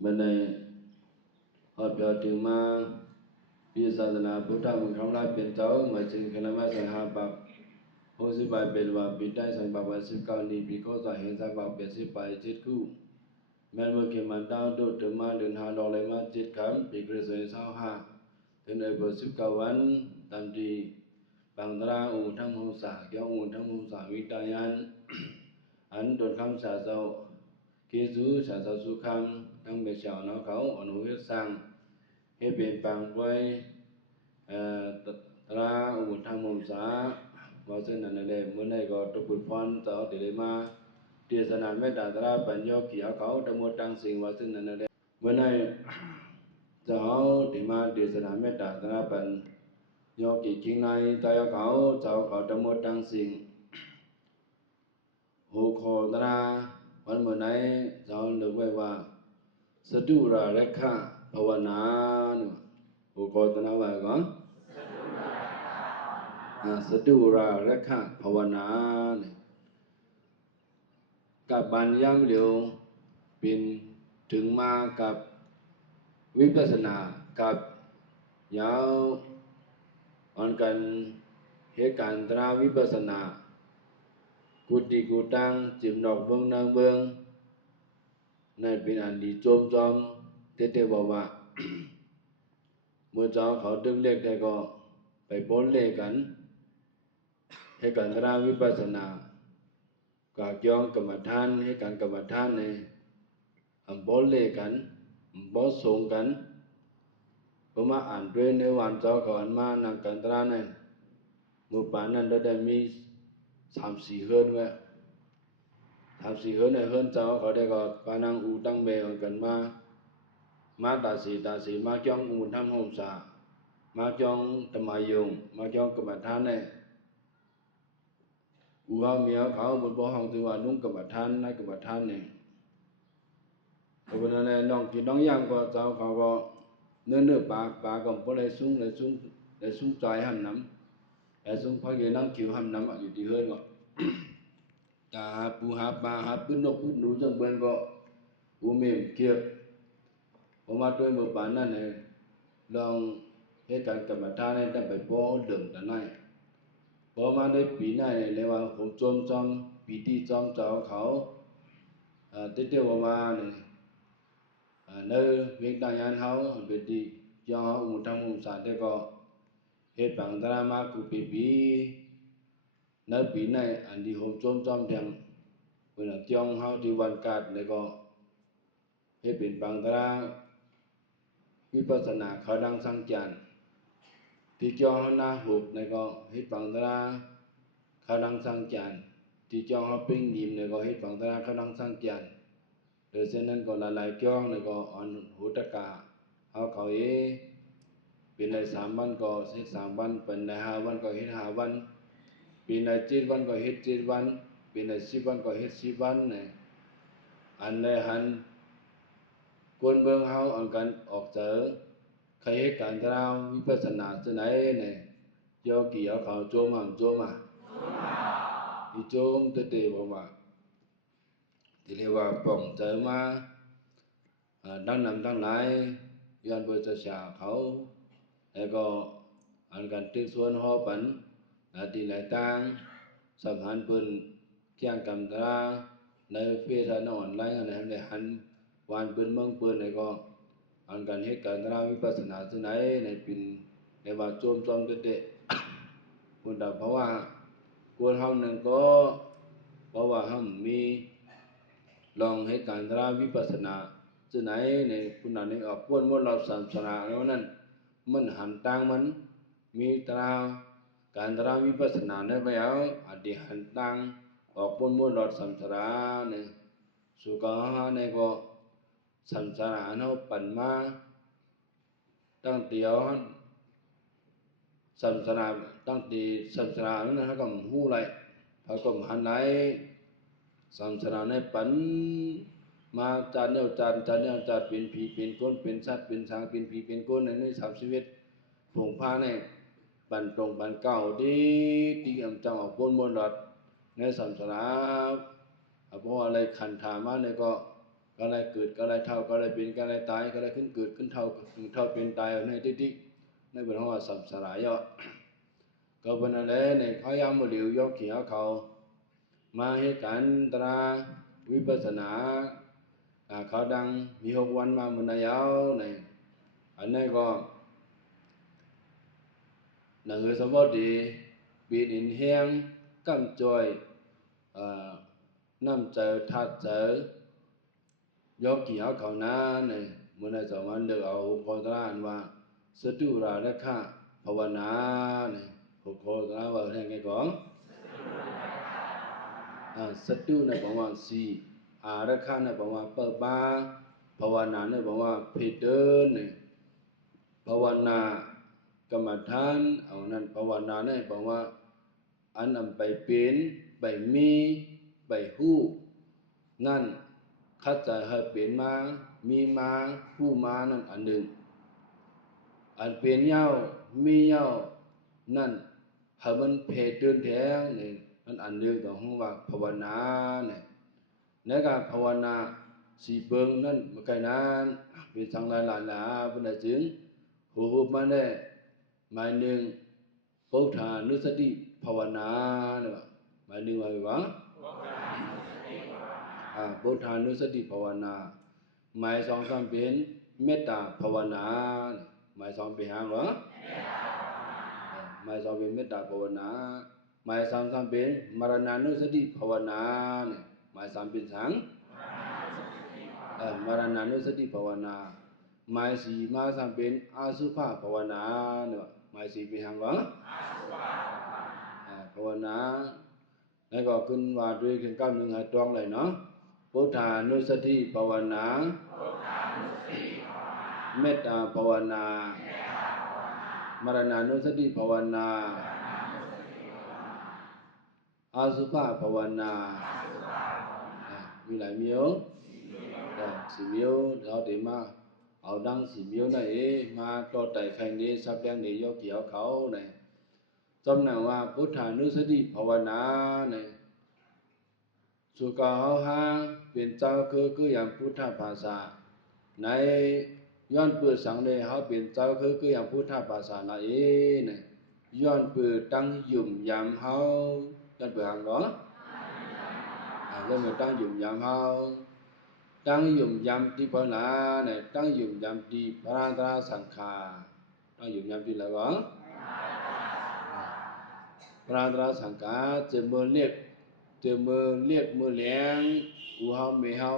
bên này họ biểu tình mà vìศาสนาพุทธมึงคำลาเป็นเจ้ามาจึงคณะมาสังหาปัก68เป็นว่าปิดได้สังปักว่า19นี้ปีก็จะเห็นสังปัก80ไป7คู่แม้เมื่อเกี่ยมันดาวดูถึงมาเดินหาดอกเลยมา7คำปีกระเสย25ถึงในเบอร์19วันตามที่บางตราอูทั้งหงสาเกี่ยวอูทั้งหงสาวิตายันอันโดนคำสาเจ้าเกจูสาเจ้าสุคำทั้งเมชาวนาเขาอนุเวศสังให้เป็นปางไว้ตราอูทั้งหงสาว่าเส้นนั้นเลยเมื่อในก็ตุบุตรพรเจ้าเดลมาเทศนาเมตตาตราปัญญาเขียวเขาทั้งหมดทั้งสิ่งว่าเส้นนั้นเลยเมื่อในเจ้าที่มาเทศนาเมตตาตราปัญญากิจริงในเจ้าเขาทั้งหมดทั้งสิ่งหูคอตราวันเมื่อไหนเจ้าเลือกไว้ว่าสตุระเรขาภาวนาหูคอตราว่าก่อนสตุระเรขาภาวนากับบัญญัติเดียวเป็นถึงมากับวิปัสสนากับยาวอันกันเหตุการณ์ตราวิปัสสนากุฏิกุตังจิมดอกเมืองนางเมืองนั่นเป็นอันดีโจมจอมเตบอกว่าเมื่อเจ้าเขาดึงเลขได้ก็ไปปนเลขกันให้การตราวิปัสสนากาจองกรรมฐานให้การกรรมฐานในปนเลขกันปนส่งกันก็มาอ่านด้วยในวันเจ้าเขาอ่านมานังกันตรานั้นมือป่านนั้นเราได้มี3-4เฮือนไว้3-4เฮือนในเฮือนเจ้าเขาได้ก็ปานังอูตั้งเมอกันมาตาสีมาจ้องอูทำหงสามาจ้องตมายงมาจ้องกรรมฐานเนี่ยอูเขาเมียเขาบนบ่อห้องถือว่านุ่งกรรมฐานในกรรมฐานเนี่ยเพราะนั้นเนี่ยน้องกินน้องย่างก็เจ้าเขาก็เนื้อปากก็บ่ได้สูงใจห้ำน้ำแต่สูงพักอยู่นั่งคิวห้ำน้ำอยู่ที่เฮือนก็ตาปูหาปลาหาปืนนกปืนหนูจังเบิ่นก็อูเมมเกียบพอมาด้วยมือป่านนั่นเนี่ยลองเหตุการณ์กรรมฐานเนี่ยได้ไปบ่เดิมแต่ไหนพอมาได้ปีหน้าเนี่ยเรียกว่าผมจอมปีที่จอมเจ้าเขาเตี้ยๆว่าเนี่ยในเวียงตายานเขาเป็นที่ย่ออุมุทมุสาเด็กก็เหตุปังตรามากุปีในปีหน้าอันที่ผมจอมแถมเวลาจ้องเขาที่วันกาดเนี่ยก็เหตุเป็นปังตราวิปัสสนาเขาดังสังจารที่จ้องเขาหน้าหุบเนี่ยก็เหตุปังตราเขาดังสังจารที่จ้องเขาปิ้งยิ้มเนี่ยก็เหตุปังตราเขาดังสังจารโดยเช่นนั้นก็หลายๆจ้องเนี่ยก็อ่อนหูตะกาเขาเป็นใน3 วันก็เฮ็ด3 วันเป็นใน5 วันก็เฮ็ด5 วันเป็นใน7 วันก็เฮ็ด7 วันเป็นใน10 วันก็เฮ็ด10 วันเนี่ยอันในหันคนเมืองเฮาอันกันออกเจอใครเหตุการณ์เราวิปัสสนาจะไหนเนี่ยโยกีเอาเขาโจมที่โจมเตๆบอกว่าที่เรียกว่าป่องเจอมาดังนำทั้งหลายย้อนเบอร์จะชาเขาแล้วก็อันกันตึกส่วนหอปันที่หลายต่างสัมพันธ์เปิ้นเกี่ยงกำตราในเฟซนอนไลน์อะไรในหันวานเปิ้นเมืองเปิ้นในก็อันกันเหตุการณ์ตราวิปัสสนาที่ไหนในเป็นในว่าโจมเตะบุญดาเพราะว่าควรเฮาหนึ่งก็เพราะว่าเฮามีลองเหตุการณ์ตราวิปัสสนาที่ไหนในคุณนั้นออกควรหมดรอบศาสนาแล้วนั้นมันหันต่างมันมีตราการตราวิปัสสนาได้ไปเอาอดีหันต่างออกพ้นหลอดสัมสาระเนี่ยสุขหาเนี่ยก็สัมสาระเนาะปั่นมาตั้งเตียวสัมสาระตั้งตีสัมสาระนั่นนะก็หู้ไรพระก็หันไหนสัมสาระในปั่นมาจานเนี่ยจานเป็นผีเป็นก้นเป็นสัตว์เป็นช้างเป็นผีเป็นก้นใน30ผงผ้าเนี่ยปั่นตรงปั่นเก่าดีที่อำจังออกพ้นหลอดในสัมสาระเพราะอะไรขันธามาเนี่ยก็ ก็เลยเกิดก็เลยเท่าก็เลยเป็นก็เลยตายก็เลยขึ้นเกิดขึ้นเท่าเป็นตายในที่ในบรรดาสัมสลายย่อก็เป็นอะไรในเขายามมือเหลียวยกเขียวเขามาให้กันตราวิปัสสนาเขาดังมี6 วันมาเหมือนนายาวในอันนี้ก็หนังเอสมบูรณ์ปีดินแห้งกำจอยน้ำเจอทัดเจอยกเขียวเขานั้นในเมื่อในสมัยเดือเอาโคตรานว่าสตุราและข้าภาวนาในโคตรว่าแห่งไงก่อนสตุในบอกว่าสีอาและข้าในบอกว่าเปิดบ้าภาวนาในบอกว่าเพเดินในภาวนากรรมฐานเอานั้นภาวนาในบอกว่าอันนำไปเป็นไปมีไปหู้นั่นคัดใจให้เปลี่ยนมามีมาผู้มานั่นอันหนึ่งอันเปลี่ยนเย้ามีเย้านั่นให้มันเพดเดินแถงนี่นั่นอันหนึ่งต่อห้องว่าภาวนาเนี่ยในการภาวนาสีเบิงนั่นเมื่อไงนั้นเป็นสังหลายหลาเป็นได้จึงหูรูปมาได้หมายหนึ่งพุทธานุสติภาวนาเนี่ยหมายหนึ่งว่าไงวะพุทธานุสติภาวนาหมายสองสามเป็นเมตตาภาวนาหมายสองเป็นหางเหรอหมายสองเป็นเมตตาภาวนาหมายสามสามเป็นมรณานุสติภาวนาเนี่ยหมายสามเป็นสังมรณานุสติภาวนาหมายสี่มาสามเป็นอาสุภภาวนาเนี่ยหมายสี่เป็นหางเหรอภาวนาแล้วก็ขึ้นว่าด้วยขึ้นก้าวหนึ่งให้ตรงเลยเนาะพุทธานุสติภาวนาเมตตาภาวนามรณานุสติภาวนาอาสุภภาวนามีหลายမျိုးสี่မျိုးเราเดี๋ยวมาเอาดังสี่မျိုးnàyมาต่อไต่ใครนี้สับแดงนี้ยกเกี่ยวเขาเนี่ยจำหนังว่าพุทธานุสติภาวนาเนี่ยสุกาเฮาฮาเป็นเจ้าคืออย่างพุทธภาษาในย้อนเปิดสังเดเฮาเป็นเจ้าคืออย่างพุทธภาษาละเนี่ยย้อนเปิดตั้งยุ่มยามเฮาย้อนเปิดหังเนาะย้อนเปิดตั้งยุ่มยามเฮาตั้งยุ่มยามที่พลาเนี่ยตั้งยุ่มยามที่พระตราสังฆาตั้งยุ่มยามที่แล้วก็พระตราสังฆาจะเมื่อเรียกมือเลี้ยงอูเฮาเมเฮา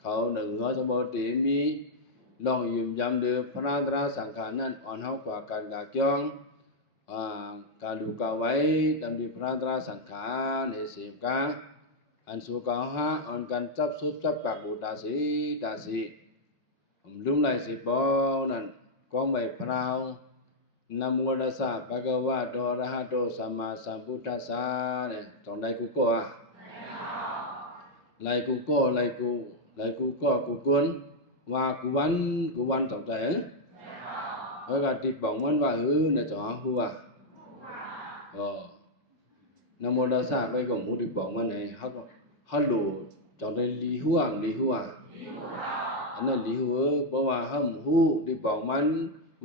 เขาหนึ่งเขาสมบูรณ์มีลองยืมยำเดือพระตราสังขารนั่นอ่อนเฮากว่าการกาเกียงการดูกาไว้ตามที่พระตราสังขารในเสพกาอันสุกาหาอ่อนกันจับซุบจับปากบูตาสีลุ่มไหลสิบอนั่นกองใบพราวนะโมตัสสะภะคะวะโตอะระหะโตสัมมาสัมพุทธัสสะเนี่ยตรงใดกูก็ไล่กูก็ไล่กูก็กูกวนว่ากูวันตรงใจแล้วก็ติดบอกมันว่าเนี่ยจ่อหัวนะโมตัสสะไปก็หมูติดบอกมันเนี่ยเขาหลู่ตรงใดลีหัวอันนั้นลีหัวเพราะว่าห้ามหูติดบอกมัน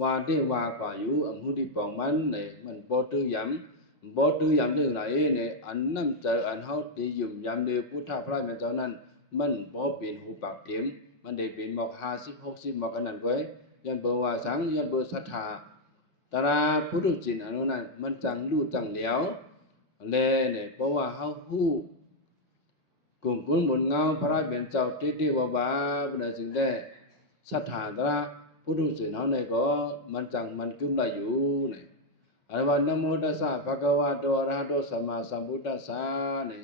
ว่าได้ว่ากว่าอยู่อันหูติดบอกมันเนี่ยมันบ่ตื้อยำเรื่องไหนเนี่ยอันนั่นเจออันเฮาตียุ่มยำเดือพุทธะพระแม่เจ้านั้นมันบ่เป็นหูปากเต็มมันได้เป็นหมอก50-60หมอกกันนั่นไว้ย้อนเบอว่าสังย้อนเบอศรัทธาตราพุทธจินอันนั้นมันจังรู้จังเหลียวแลเนี่ยเพราะว่าเฮาฮู้กลุ่มกุนบนเงาพระเป็นเจ้าติวบาเป็นสิ่งได้ศรัทธาตราพุทธจินเฮาเนี่ยก็มันจังมันกึมได้อยู่เนี่ยอันว่านะโมตัสสะภะคะวะโตอะระหะโตสัมมาสัมพุทธัสสะเนี่ย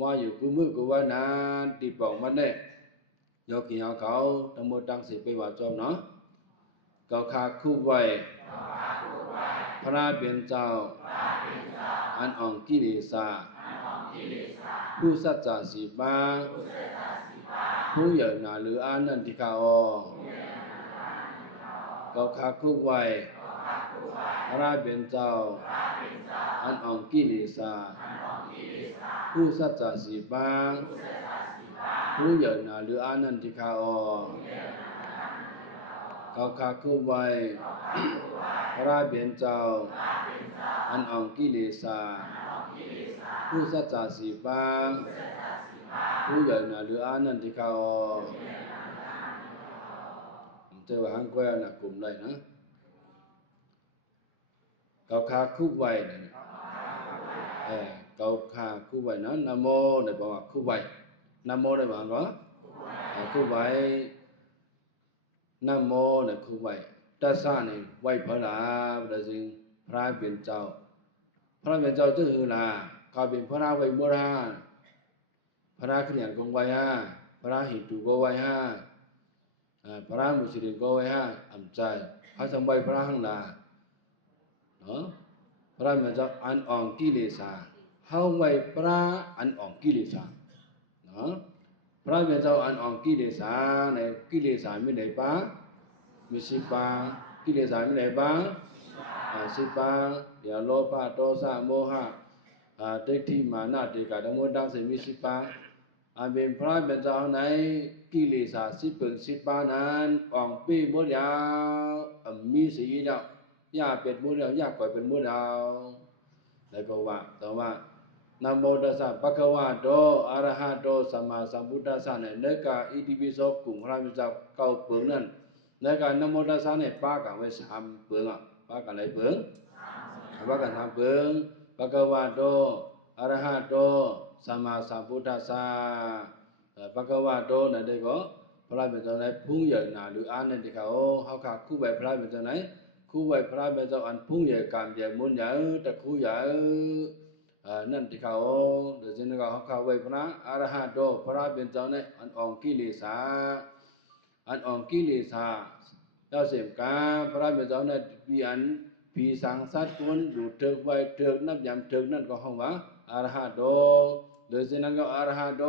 ว่าอยู่กูมือกูว่านาติบอกมันเนี่ยยกกี่เขาทั้งหมดตั้งสิไปว่าจอมเนาะก็ขาคู่ไว้พระเป็นเจ้าอันอ่องกิเลสาผู้สัจจะสีบาผู้ใหญ่หนาหรืออานันติกาก็ขาคู่ไว้พระเป็นเจ้าอันอ่องกิเลสาผู้สัจจะสีบาผ ผู้ใหญ่นาหรืออานันติคาอเขาคาคู่ไว้พระเบียนเจ้าอันอ่องกิเลสาผู้สัจจะสีฟ้าผู้ใหญ่นาหรืออานันติคาอเจอว่าหังก้อยนะกลุ่มเลยนะเขาคาคู่ไว้เขาคาคู่ไว้นะนะโมเนี่ยบอกว่าคู่ไว้นะโมเนี่ยบอกว่าคู่ไว้นะโมเนี่ยคู่ไว้ตัสสะเนี่ยไว้พระลาประสิงพระเป็นเจ้าพระเป็นเจ้าจึงคือลาเขาเป็นพระไว้บัวราพระขยันกงไว้ฮะพระหินตุก็ไว้ฮะพระมุสลิมก็ไว้ฮะอัมใจพระสมัยพระหังลาเนาะพระเป็นเจ้าอันอ่องกิเลสาเฮาไว้พระอันอ่องกิเลสาเนาะพระเป็นเจ้าอันอ่องกิเลสาในกิเลสาไม่ได้ปะมิสิปากิเลสาไม่ได้ปะสิปาอย่าโลภะโทสะโมหะทิฏฐิมานะติกะธรรมดังสิมิสิปาเป็นพระเป็นเจ้าในกิเลส10 ปานั้นอ่องปีหมดยาวมีสีดาวย่าเป็ดหมดยาวยาก่อยเป็นหมดยาวแล้วก็ว่าแต่ว่านะโมตัสสะภะคะวะโตอะระหะโตสัมมาสัมพุทธัสสะเนี่ยในกาอิติปิโสกุงพระมิจฉาเก้าเปิงนั่นในกานะโมตัสสะเนี่ยป้ากันไว้3 เปิงป้ากันอะไรเปิงป้ากัน3 เปิงภะคะวะโตอะระหะโตสัมมาสัมพุทธัสสะภะคะวะโตนั่นเด็กก็พระมิจฉาเนี่ยพุ่งใหญ่นาหรืออานั่นที่เขาเขาขาคู่ไปพระมิจฉาเนี่ยคู่ไปพระมิจฉาอันพุ่งใหญ่กามใหญ่มุนใหญ่ตะคู่ใหญ่นั่นที่เขาเดี๋ยวจะนึกว่าเขาไว้พระอรหันโตพระเป็นเจ้าเนี่ยอันอ่องกิเลสาอันอ่องกิเลสาเจ้าเสมกาพระเป็นเจ้าเนี่ยปีอันปีสังสัตคนดูเถิกไว้เถิกนับยำเถิกนั่นก็ห้องว่าอรหันโตเดี๋ยวจะนั้นก็อรหันโต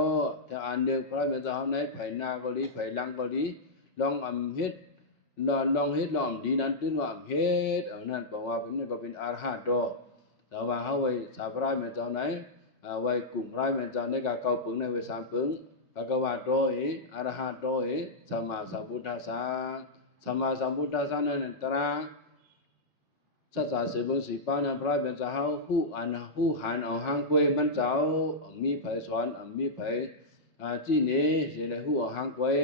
แต่อันหนึ่งพระเป็นเจ้าในไผ่นาก็ดีไผ่ลังก็ดีลองอำเฮ็ดลองเฮ็ดลองดีนั้นตื่นว่าอำเฮ็ดนั่นบอกว่าเป็นนั่นก็เป็นอรหันโตแต่ว่าเขาไว้สาพระเป็นเจ้าไหนไว้กลุ่มพระเป็นเจ้าในกาเก้าปึงในไว้3 ปึงภะคะวะโตอรหันโตสัมมาสัมพุทธัสสะสัมมาสัมพุทธัสสะนั่นตระสัจจะ10 ปานะพระเป็นเจ้าผู้อันผู้หันเอาหางกวยมันเจ้ามีไผสอนมีไผจีนี่สิได้ผู้เอาหางกวย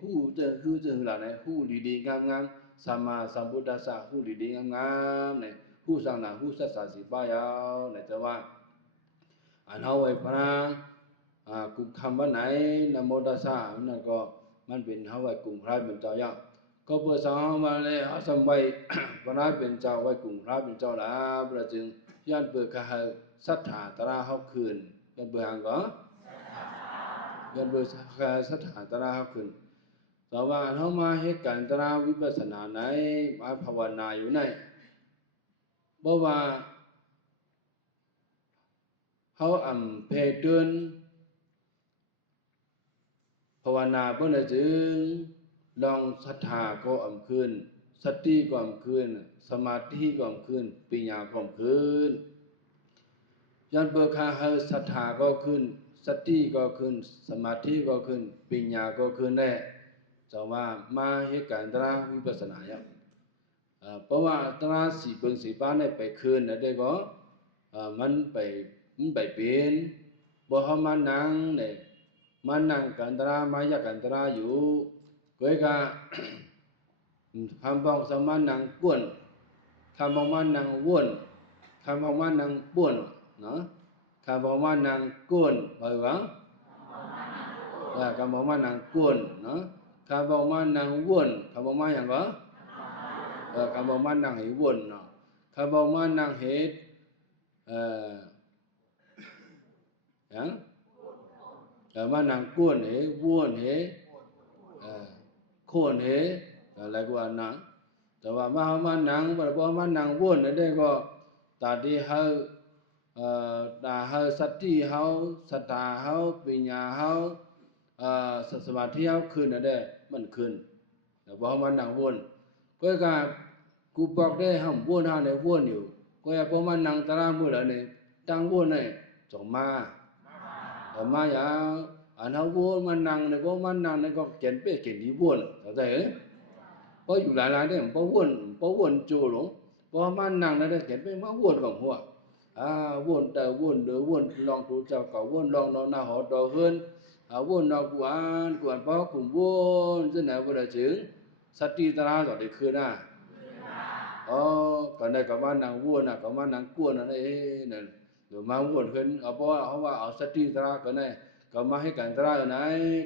ผู้จะหลาไหนผู้ดีๆงามๆสัมมาสัมพุทธัสสะผู้ดีๆงามๆเนี่ยผู้สร้างหน้าผู้สัจจะ10 ปายาวเนี่ยจะว่าอันเอาไว้พระกุมคำว่าไหนนะโมตัสสะนั่นก็มันเป็นเอาไว้กุมพระเป็นเจ้าอย่างก็เพื่อสร้างมาเลยเอาสมัยพระเป็นเจ้าไว้กุมพระเป็นเจ้าแล้วประจึงย้อนเปิดข้าศรัทธาตราเขาคืนย้อนเปิดหางก็ย้อนเปิดข้าศรัทธาตราเขาคืนแต่ว่าเขามาเหตุการณ์ตราวิปัสสนาไหนมาภาวนาอยู่ไหนเพราะว่าเขาเพเดินภาวนาเพื่อจึงลองศรัทธาก็คืนสติก็คืนสมาธิก็คืนปัญญาก็คืนย้อนเบิกขาให้ศรัทธาก็ขึ้นสติก็ขึ้นสมาธิก็ขึ้นปัญญาก็ขึ้นได้จะว่ามาเหตุการณ์ตราวิปัสสนาอย่างเพราะว่าตรา4 ปาเนี่ยไปคืนได้ก็มันไปเป็นบ่เฮามานั่งเนี่ยมานั่งกันตรามายะกันตราอยู่ก้อยกะคำบอกสมานั่งป่วนคำบอกมานั่งวนคำบอกมานั่งป่วนเนาะคำบอกมานั่งก้นไปวะคำบอกมานั่งก้นเนาะคำบอกมานั่งวนคำบอกมาอย่างก็คำบอกมานั่งให้วนเนาะคำบอกมานั่งเหตุอย่างมานั่งก้นเหวนเหโคนเหอะไรกว่านะแต่ว่ามานั่งพอมานั่งวนได้ก็ตาดีเฮาตาเฮาสติเฮาศรัทธาเฮาปัญญาเฮาสมาธิเฮาขึ้นได้มันขึ้นแต่พอมานั่งวนก็กูบอกได้ห้ามวนเฮาในวนอยู่ก็พอมานั่งตารางมือแล้วเนี่ยตั้งวนเนี่ยจงมาอย่า อันเขาวนมานั่งเนี่ยพอมานั่งเนี่ยก็เขียนเป้เขียนดีวนเข้าใจเหรอพออยู่หลายๆเนี่ยพอวนจูหลงพอมานั่งแล้วเขียนเป้มาวนกับหัววนแต่วนเดือวนลองตูเจ้าก็วนลองนอนหน้าหอต่อเฮือนวนนอนกวนพอกลุ่มวนซึ่งไหนบ่ได้ถึงสติตราต่อได้คืนน่ะก็ได้ก็มานั่งวนน่ะก็มานั่งกวนน่ะนั่นเดี๋ยวมาวนขึ้นเพราะว่าเขาว่าเอาสติตราก็ได้ก็มาให้กันตราอยู่ไหน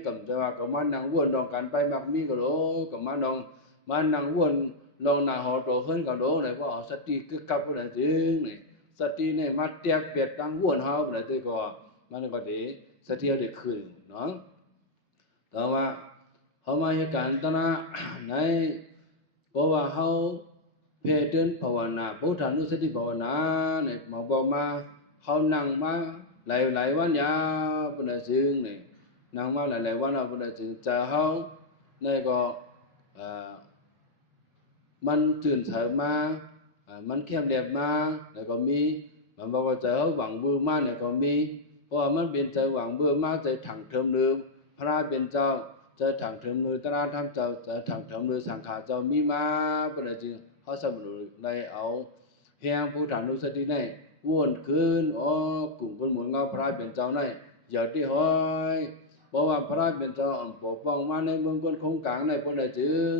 ก็จะว่าก็มานั่งวนลองกันไปมักมีก็โลก็มาลองมานั่งวนลองหน้าหอต่อเฮือนก็โลได้เพราะเอาสติกึกกับบ่ได้ถึงนี่สติเนี่ยมาเตียกเปียกตั้งวนเฮาบ่ได้ก็มันก็ได้สติเอาได้คืนเนาะแต่ว่าเขามาให้กันตนะในเพราะว่าเขาเพเดินภาวนาพุทธานุสติภาวนาเนี่ยมาบอกมาเขานั่งมาหลายวันยาวเป็นอะไรซึ่งเนี่ยนั่งมาหลายวันเอาเป็นอะไรซึ่งจะเขาเนี่ยก็มันตื่นเช้ามามันเข้มแดดมาแล้วก็มีมันบอกว่าจะเขาหวังบื้อมาเนี่ยก็มีเพราะว่ามันเป็นใจหวังบื้อมาใจถังเทิมลืมพระเป็นเจ้าจะถังเทิมลือตราทำเจ้าจะถังเทิมลือสังขารเจ้ามีมาเป็นอะไรจึงเขาสมุนในเอาเพียงพุทธานุสติในวนคืนกลุ่มคนหมุนเงาพระเป็นเจ้าในอย่าที่ห้อยเพราะว่าพระเป็นเจ้าปกป้องมาในเมืองคนคงกลางในเป็นอะไรจึง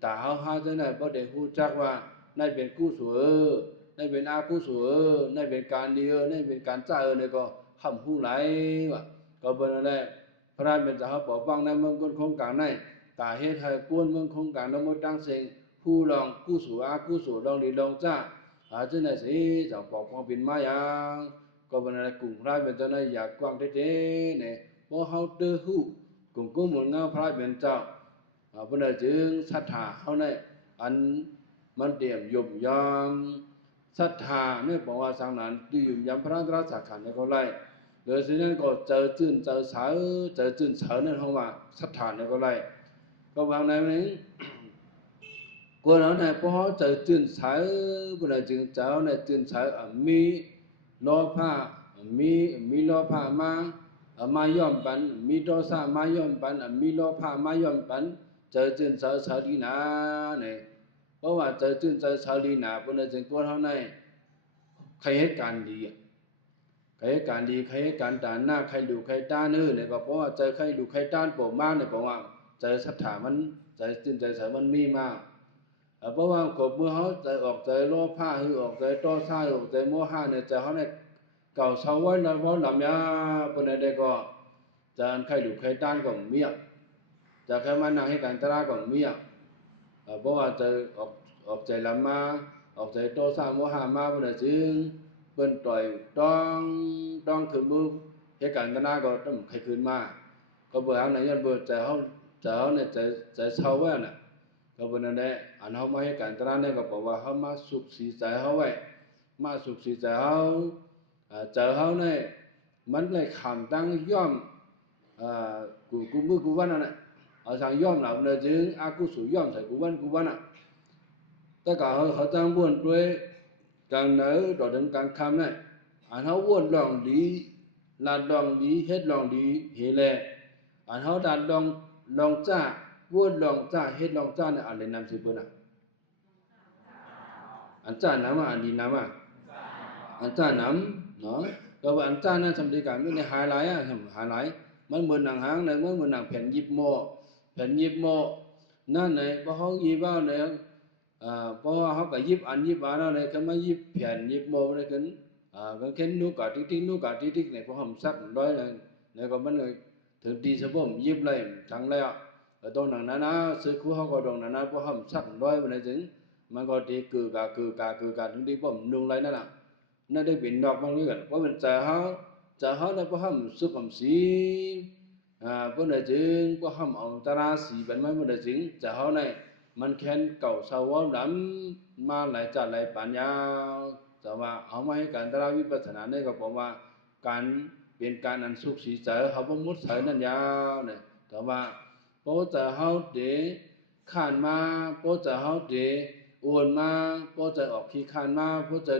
แต่เขาหาใจในเพราะเด็กหูจักว่าในเป็นกู้สวยในเป็นอากู้สวยในเป็นการดีในเป็นการจ่ายเนี่ยก็คำหูไหลว่ะก็เป็นอะไรพระเป็นเจ้าปกป้องในเมืองคนคงกลางในตาเฮ็ดให้ป้วนเมืองคงกลางนโมตั้งเสียงผู้ลองกู้สวยอากู้สวยลองดีลองจ้าใจในสิจะปกป้องเป็นมาอย่างก็เป็นอะไรกลุ่มพระเป็นเจ้าในอยากกว้างเท่ๆเนี่ยพอเขาเดือดหูกลุ่มกู้หมุนเงาพระเป็นเจ้าเป็นอะไรจึงศรัทธาเขาในอันมันเตรียมยุบยอมศรัทธาเนี่ยบอกว่าสังนั้นที่ยุบยอมพระราชขันธ์ในเขาไล่โดยฉะนั้นก็เจอจื่นเจอเสาเจอจื่นเสานั่นเขาว่าศรัทธาในเขาไล่ก็บางในนี้ก็แล้วในพอเจอจื่นเสาเป็นอะไรจึงเจ้าในจื่นเสามีล้อผ้ามีล้อผ้ามาย่อมปันมีโตสะมาย่อมปันมีล้อผ้ามาย่อมปันเจอจื่นเสาเสาดีนาเนี่ยเพราะว่าเจอจื่นเจอเสาดีนาเป็นอะไรจึงตัวเขาในใครให้การดีใครให้การดีใครให้การด่านหน้าใครดูใครต้านเนี่ยก็เพราะว่าเจอใครดูใครต้านปกมาเนี่ยเพราะว่าเจอศรัทธามันเจอจื่นเจอเสามันมีมากเพราะว่าขบมือเขาใจออกใจโลภะคือออกใจโตซ่าออกใจโมหะเนี่ยใจเขาเนี่ยเก่าเสาไว้นะว่าลำยาเป็นอะไรก็จะใครดูใครต้านก็มีจะใครมานั่งให้การตระก็มีเพราะว่าใจออกใจลำมาออกใจโตซ่าโมหะมาเป็นอะไรจึงเป็นต่อยต้องขึ้นมือให้การตระก็ต้องใครขึ้นมาก็เบื่อหางในยันเบื่อใจเขาเนี่ยใจเศร้าไว้น่ะก็เป็นนั่นแหละอันเขามาให้การตระเนี่ยก็บอกว่าเขามาสุขสีใจเขาไว้มาสุขสีใจเขาใจเขาเนี่ยมันเลยขำตั้งย่อมกูมือกูวันนั่นแหละเอาทางย่อมหลับเลยจึงอากุศลย่อมใส่กูวันอ่ะแต่ก็เขาตั้งบ้วนด้วยการเนื้อต่อถึงการคำเนี่ยอันเขาบ้วนลองดีลาดลองดีเฮ็ดลองดีเฮแลอันเขาดัดลองจ้าบ้วนลองจ้าเฮ็ดลองจ้าเนี่ยอันเล่นนำสิเปิ้นอ่ะอันจ้าน้ำอันดีน้ำอันจ้าน้ำเนาะก็ว่าอันจ้านั้นสำคัญกันไม่ได้หายหลายหายหลายมันเหมือนหนังหางเลยเหมือนหนังแผ่นยิบโม่นั่นเลยพอเขายิบเอาเนี่ยเพราะว่าเขาก็ยิบอันยิบอันเอาเนี่ยก็มายิบแผ่นยิบโม่เลยกันก็เข็นนูกาทิกเนี่ยพอหอมซักร้อยเลยเนี่ยก็มันเลยถึงดีสะบ่มยิบเลยทั้งเลยตรงนั้นนะซื้อคู่เขาก็ตรงนั้นนะพอหอมซักร้อยไปเลยถึงมันก็ดีคือกาถึงดีบ่มนุ่งไรนั่นน่ะนั่นได้เป็นดอกบางอย่างเพราะเป็นใจเขาเนี่ยพอหอมสุกหอมสีเพราะนั่นจึงพอหอมเอาตาราสีเป็นไม่เพราะนั่นจึงใจเขาเนี่ยมันแค้นเก่าสาวดำมาหลายจัดหลายปัญญาแต่ว่าเอามาให้การตราวิปัสสนาเนี่ยก็บอกว่าการเป็นการอันสุขสีใจเขาบ่มุดใส่นั่นยาวเนี่ยแต่ว่าพอจะเขาเดข้านมาพอจะเขาเดอ้วนมาพอจะออกขี้ข้านมาพอจะ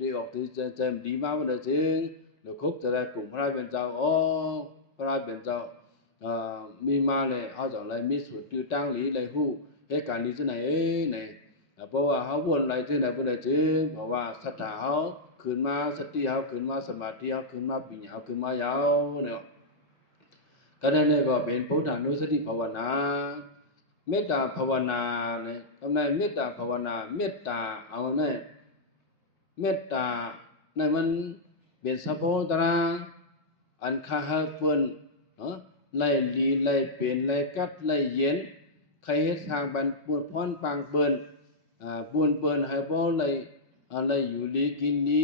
ดีออกที่จะดีมาวันเดียวจึงเดี๋ยวคุกจะได้กลุ่มพระเป็นเจ้าพระเป็นเจ้า มีมาเลยเขาจะอะไรมีสูตรตื้อตั้งหลีเลยหู้เหตุการณ์นี้ที่ไหนไหนเพราะว่าเขาวนอะไรที่ไหนบ่ได้จึงเพราะว่าศรัทธาเขาขึ้นมาสติเขาขึ้นมาสมาธิเขาขึ้นมาปัญญาขึ้นมายาวเนี่ยก็นั่นเลยก็เป็นพุทธานุสติภาวนาเมตตาภาวนาเนี่ยทำไมเมตตาภาวนาเมตตาเอาเนี่ยเมตตาเนี่ยมันเป็นสะโพตราอันคาฮาเฟินไล่ลีไล่เปลี่ยนไล่กัดไล่เย็นใครเฮ็ดทางบันปูนพรปางเปิ้นปูนเปิ้นให้บ่ไล่อะไรอยู่ลีกินลี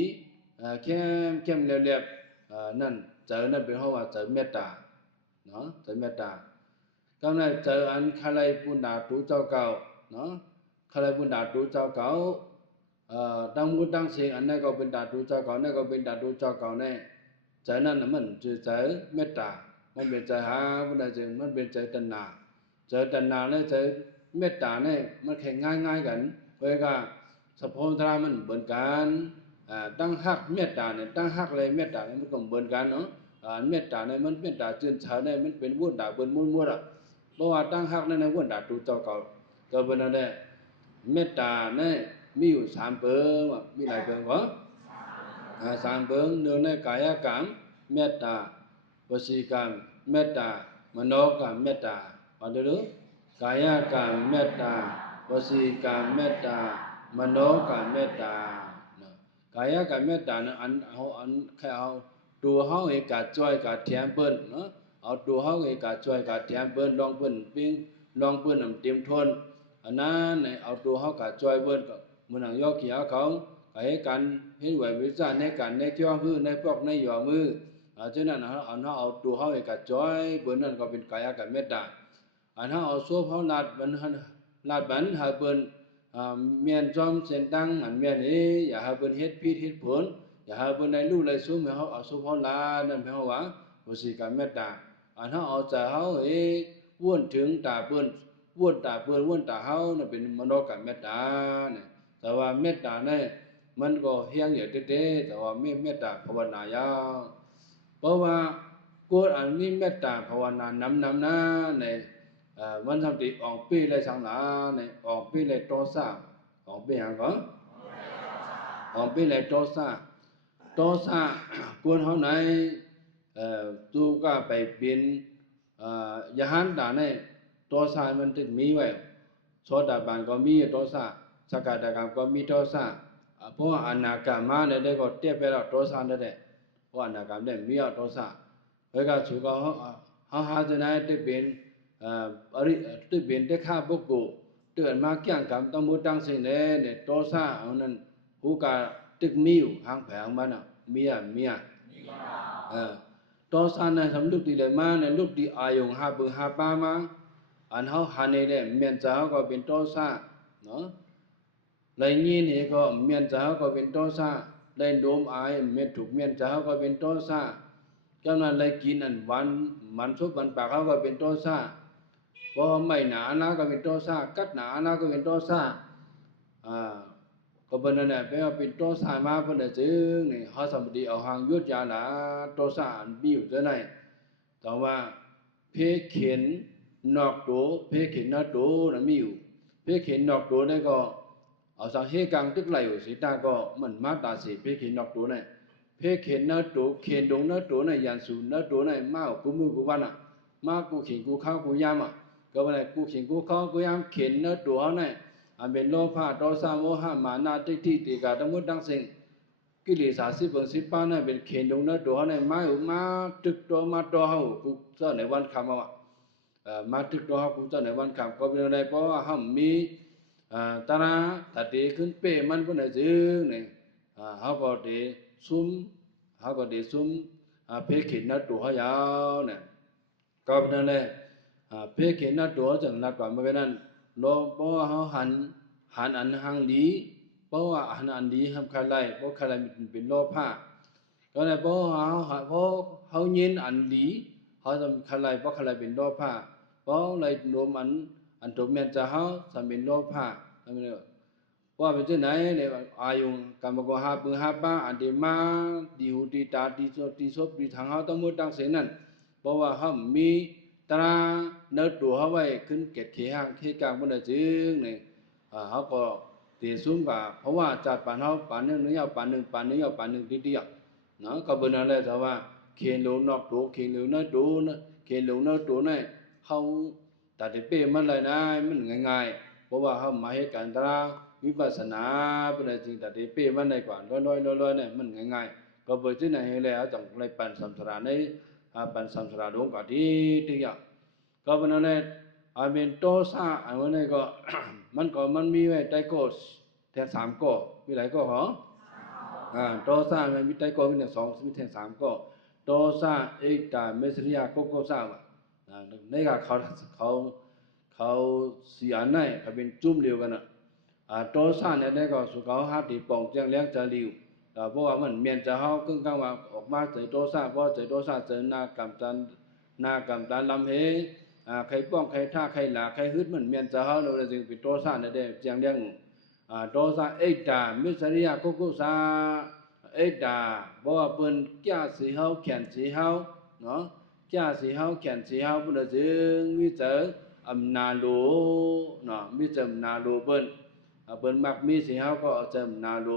เข้มเรียบๆนั่นเจอนั่นเป็นเพราะว่าเจอเมตตาเนาะเจอเมตตากำลังเจออันคาไลปุณดาตูเจ้าเก่าเนาะคาไลปุณดาตูเจ้าเก่าตั้งมุตั้งเสียงอันนั้นก็เป็นดาตูเจ้าเก่านั่นก็เป็นดาตูเจ้าเก่าแน่ใจนั้นมันจะใจเมตตามันเป็นใจหาพุทธเจ้ามันเป็นใจตัณหาใจตัณหาและใจเมตตาเนี่ยมันแข่งง่ายกันเพราะว่าสภาวะมันเหมือนกันตั้งหักเมตตาเนี่ยตั้งหักเลยเมตตาเนี่ยมันก็เหมือนกันเนาะเมตตาเนี่ยมันเมตตาจื่นเฉยเนี่ยมันเป็นวุฒิด่าเป็นมุ้นๆอ่ะเพราะว่าตั้งหักนั่นนะวุฒิด่าตูเจ้าเก่าก็เป็นอะไรเมตตาเนี่ยมีอยู่3เปิงมีหลายเปิงวะ3เปิงหนึ่งในกายกรรมเมตตาวสีกรรมเมตตามโนกรรมเมตตาว่าดูกายกรรมเมตตาวสีกรรมเมตตามโนกรรมเมตตากายกรรมเมตตานั้นอันแค่เอาตัวเฮาเองกะจ้อยกะเทียมเปิ้นเนาะเอาตัวเฮาเองกะจ้อยกะเทียมเปิ้นลองเปิ้นปิ้งลองเปิ้นเตรียมทนอันนั้นเนี่ยเอาตัวเฮากะจ้อยเปิ้นก็มื้อนั้นยอเขียวเขาก็ให้กันเฮ็ดไว้วิจารณ์ในกันในเที่ยวฮื้อในพวกในหย่อมือฉะนั้นเอาตัวเฮาเองกะจ้อยเปิ้นนั่นก็เป็นกายกรรมเมตตาอันเฮาเอาโซเฮาลาดบันหาเปิ้นเมียนจอมเส้นตังอันเมียนอย่าหาเปิ้นเฮ็ดผิดเฮ็ดผลอย่าหาเปิ้นได้รู้ได้สู้ให้เฮาเอาโซเฮาลานั่นให้เฮาว่าบ่สิกรรมเมตตาอันเฮาเอาใจเฮาว่นถึงตาเปิ้นว่นตาเปิ้นว่นตาเฮานั่นเป็นมโนกรรมเมตตาเนี่ยแต่ว่าเมตตาเนี่ยมันก็เฮียงอยู่เต้ๆแต่ว่าเมตตาภาวนายาวเพราะว่ากูอันนี้เมตตาภาวนานำนะเนี่ยวันทำติออกปีเลยสังหลาเนี่ยออกปีเลยโตซ่าออกปีหยังก็ออกปีเลยโตซ่ากูเฮาไหนตูก็ไปเป็นยหันตาเนี่ยโตซ่ามันถึงมีไว้โสดาบันก็มีโตซ่าสกทาคาก็มีโตซ่าเพราะอนาคามาเนี่ยก็เทียบไปแล้วโตซ่าเนี่ยเพราะอนาคาเนี่ยมีโตซ่าเวลาสุก็เฮาหาจะไหนได้เป็นตึกเป็นเด็กข้าบุกกูเตือนมาเกี่ยงกับต้องมุดตั้งสิ่งเนี่ยโตซ่าเอานั้นหูกาตึกมีอยู่หางแผงมันมีโตซ่าเนี่ยทำลูกดีเลยมาเนี่ยลูกดีอายงหาบึงหาปามาอันเขาหาในเนี่ยเมียนจ้าก็เป็นโตซ่าเนาะเลยงี้นี่ก็เมียนจ้าก็เป็นโตซ่าเลยโดมอายเมียนถูกเมียนจ้าก็เป็นโตซ่าเจ้านั้นเลยกินอันวันมันซุปมันปากเขาก็เป็นโตซ่าพอไม่หนานะก็เป็นโตซ่ากัดหนานะก็เป็นโตซ่าก็เป็นนั่นแหละแปลว่าเป็นโตซ่ามาเป็นแต่จึงนี่เขาสมบูรณ์เอาหางยุดยาหนาโตซ่ามีอยู่ที่ไหนแต่ว่าเพเข็นนอกตัวเพเข็นนอกตัวนั้นมีอยู่เพเข็นนอกตัวนี่ก็เอาสังเฮกังตึกไหลอยู่สิตาก็มันมาตาสิเพเข็นนอกตัวนี่เพเข็นนอกตัวเข็นดงนอกตัวนี่ยันสูนอกตัวนี่มากูมือกูวันอ่ะมากูเข็นกูข้าวกูยามอ่ะก็ว่ากูเข็นกูข้าวกูยามเข็นนอกตัวนี่อันเป็นโลภะโทสะโมหะมานะทิฏฐิติกาทั้งหมดทั้งสิ้นกิเลส10นั่นเป็นเข็นดงนอกตัวนี่มาตึกตัวมาตัวเฮากูเจ้าในวันคำว่ามาตึกตัวเฮากูเจ้าในวันคำก็เป็นอะไรเพราะว่าเฮามีตระตัดเดขึ้นเป้มันก็ได้จึงนี่เฮาก็ได้ซุ่มเพเข็นนอกตัวเฮายาวเนี่ยก็เป็นอะไรเพเข็นนอกตัวจังนัดกว่ามาเป็นนั้นโลเพราะว่าเฮาหันอันหังดีเพราะว่าหันอันดีทำคาไลเพราะคาไลเป็นโลภะก็เลยเพราะเฮายินอันดีเฮาทำคาไลเพราะคาไลเป็นโลภะเพราะเลยรวมอันตัวเมียนจะเฮาทำเป็นโลภะทำเป็นว่าเป็นที่ไหนเนี่ยอายุกรรมกหาบึงหาป้าอันดีมาดีหูดีตาดีโสดีทางเฮาต้องหมดตั้งเสียนั่นเพราะว่าเฮามี ตราเนื้อตัวเขาไว้ขึ้นเกตขี้ห่างขี้กลางบนจึงเนี่ยเขาก็ตีซุ้มกับเพราะว่าจัดปานเขาปานนึงยาวปานนึงปานนึงยาวปานนึงดีๆเนาะก็เป็นอะไรแต่ว่าเขียนลงนอกตัวเขียนลงเนื้อตัวนะเขียนลงเนื้อตัวเนี่ยเขาตัดเป้มันเลยนะมันง่ายๆเพราะว่าเขามาให้การตราวิปัสสนาเป็นจริงตัดเป้มันได้กว่าร้อยเนี่ยมันง่ายๆก็เปิดที่ไหนเลยเขาต้องเลยปั่นสัมสระในปั่นสัมสระดวงก็ดีก็เป็นอะไรเป็นโตซาอันนี้ก็มันมีไว้ไตโกสแทน3ข้อมีหลายข้อเหรอโตซามันมีไตโกมีแต่2มีแทน3ข้อโตซาเอกตาเมสริยาโกโกซาว่ะนี่ก็เขาเสียไหนเขาเป็นจุ่มเดียวกันน่ะโตซาเนี่ยก็สุเขาหาที่ป่องเจียงเลี้ยงจะริวเพราะว่ามันเมียนจะเฮาครึ่งกลางว่าออกมาใจโตซาเพราะใจโตซาเจอหน้ากำจันลำเฮใครป้องใครท่าใครหลาใครฮึดมันเมียนจะเฮาเราจึงเป็นโตซาเนี่ยเจียงเลี้ยงโตซาเอกตามิสริยาโกโกซาเอกตาเพราะว่าเปิ้นแก่สีเฮาแขนสีเฮาเนาะแก่สีเฮาแขนสีเฮาเปิ้นจึงมีเจออำนาโลเนาะมีเจออำนาโลเปิ้นมักมีสีเฮาก็เจออำนาโล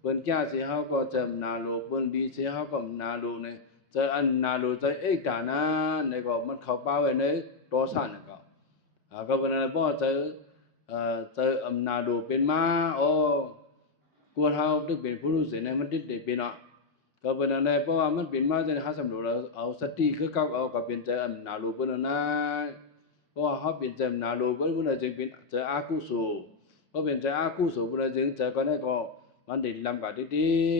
เปิ้นแก่สีเฮาก็เจออำนาโลเปิ้นดีสีเฮาก็อำนาโลเนี่ยเจออันนาโลเจอเอกตานะเนี่ยก็มันเข้าป้าไว้ในโตซาเนี่ยก็เป็นอะไรเพราะเจออำนาโลเป็นมากวนเฮาตึกเป็นผู้รู้เสียในมันได้เป็นเนาะก็เป็นอะไรเพราะว่ามันเป็นมาจะหาสำรวจเอาสติคือเก่าเอาก็เป็นใจอำนาโลเปิ้นนะเพราะว่าเฮาเป็นใจอำนาโลเปิ้นจึงเป็นใจอากุศลเพราะเป็นใจอากุศลเปิ้นจึงใจก็ได้ก็มันได้ลำกะดิ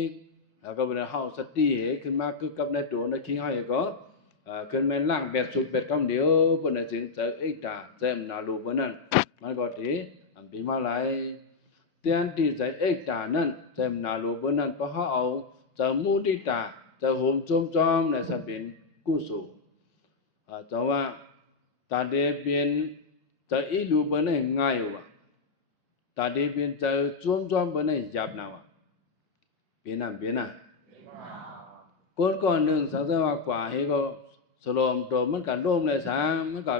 กแล้วก็เป็นเฮาสติขึ้นมาคือกับในตัวในคิงเฮาก็ขึ้นแม่นล่างแบดสุดแบดคำเดียวเปิ้นจึงใจเอกตาใจอำนาโลเปิ้นนั้นมันก็ที่เป็นมาหลายเตียนที่ใจเอกตานั้นใจอำนาโลเปิ้นนั้นเพราะเฮาเอาจะมุติตาจะโหมจมจอมในสัเป็นกุศลจะว่าตาเดเป็นจะอีดูเปิ้นให้ง่ายว่ะตาเดเป็นจะจมจอมเปิ้นให้หยาบนะว่ะเป็นนะก่อนหนึ่งสังเกตว่ากว่าให้ก็สโลมตัวมันก็ร่มเลยสังมันก็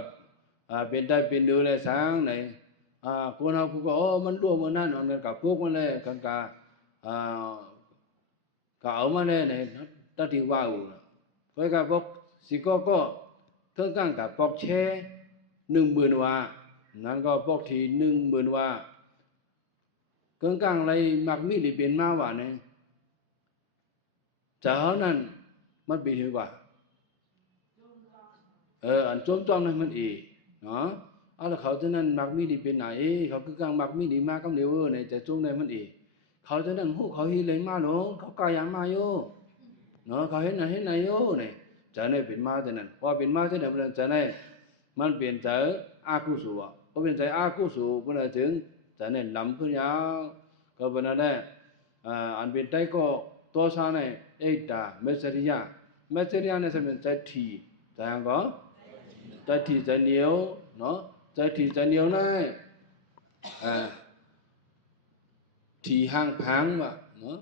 เป็นได้เป็นดูเลยสังไหนคนเฮาก็มันร่วมมันนั่นอันนั้นก็พวกมันเลยกันก็เอามาเนี่ยตัดที่ว่าอูเพื่อกับพวกสิก็เครื่องกลางกับปอกแช่10,000ว่านั่นก็ปอกที่10,000ว่าเครื่องกลางอะไรมักมีหรือเป็นมาว่าเนี่ยจะเฮานั้นมันเป็นถือว่าอันจมจอมนั้นมันอีเนาะแล้วเขาจะนั้นมักมีหรือเป็นไหนเขาเครื่องกลางมักมีหรือมาคำเดียวเนี่ยจะจมได้มันอีเขาจะนั้นฮู้เขาฮีเลยมาหลงเขากายามาโยเนาะเขาเห็นไหนโยเนี่ยจะเนี่ยเป็นมาจะนั้นพอเป็นมาจะเนี่ยมันจะเนี่ยมันเปลี่ยนใจอากุศลพอเปลี่ยนใจอากุศลเพื่อถึงจะเนี่ยลำขึ้นยาวก็เป็นอะไรอันเป็นใจก็ตัวซาเนี่ยเอกตาเมสริยาเนี่ยจะเป็นใจทีใจยังก็ใจทีใจเหนียวเนาะใจทีใจเหนียวเนี่ยทีห่างพังว่ะเนาะ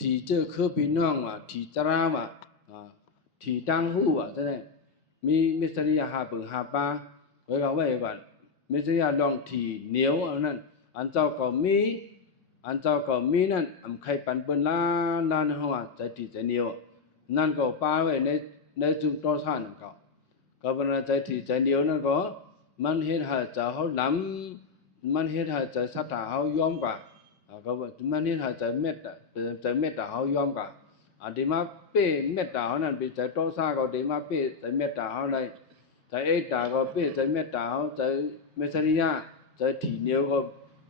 ทีเจอคือพี่น้องว่ะทีจราว่ะทีตั้งหูว่ะใช่ไหมมีมิสริยาหาปึงหาปาไว้ก็ไว้ก่อนมิสริยาลองทีเหนียวอันนั้นอันเจ้าก็มีนั่นใครปันเปิ้นล้านเฮาว่าใจทีใจเหนียวนั่นก็ปาไว้ในจุดต่อซ่านก็เป็นใจทีใจเหนียวนั่นก็มันเฮ็ดให้ใจเฮาลำมันเฮ็ดให้ใจศรัทธาเฮายอมกว่าก็มันนี่หาใจเมตตาเฮายอมกะดีมาเป้เมตตาเฮานั้นเป็นใจโตซาก็ดีมาเป้ใจเมตตาเฮาเลยใจเอกตาก็เป้ใจเมตตาเฮาใจเมสริยะใจถีเหนียวก็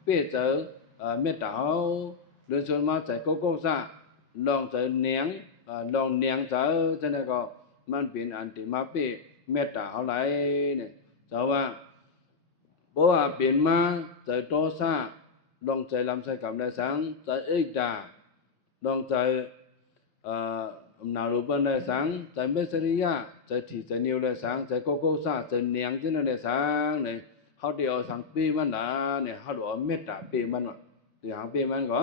เป้ใจเมตตาเฮาเดินชนมาใจโกโก้ซาลองใจเนียงลองเนียงใจฉะนั้นก็มันเป็นอันที่มาเป้เมตตาเฮาไหลเนี่ยจะว่าเพราะว่าเป็นมาใจโตซาลองใจลำใจกับได้สังใจเอกตาลองใจนารูปันได้สังใจเมสริยะใจที่ใจนิวได้สังใจโกโก้ซาใจเนียงที่นั่นได้สังเนี่ยเขาเดียวสังปีมันนะเนี่ยเขาหลอเมตตาปีมันวะเดี๋ยวหางปีมันก็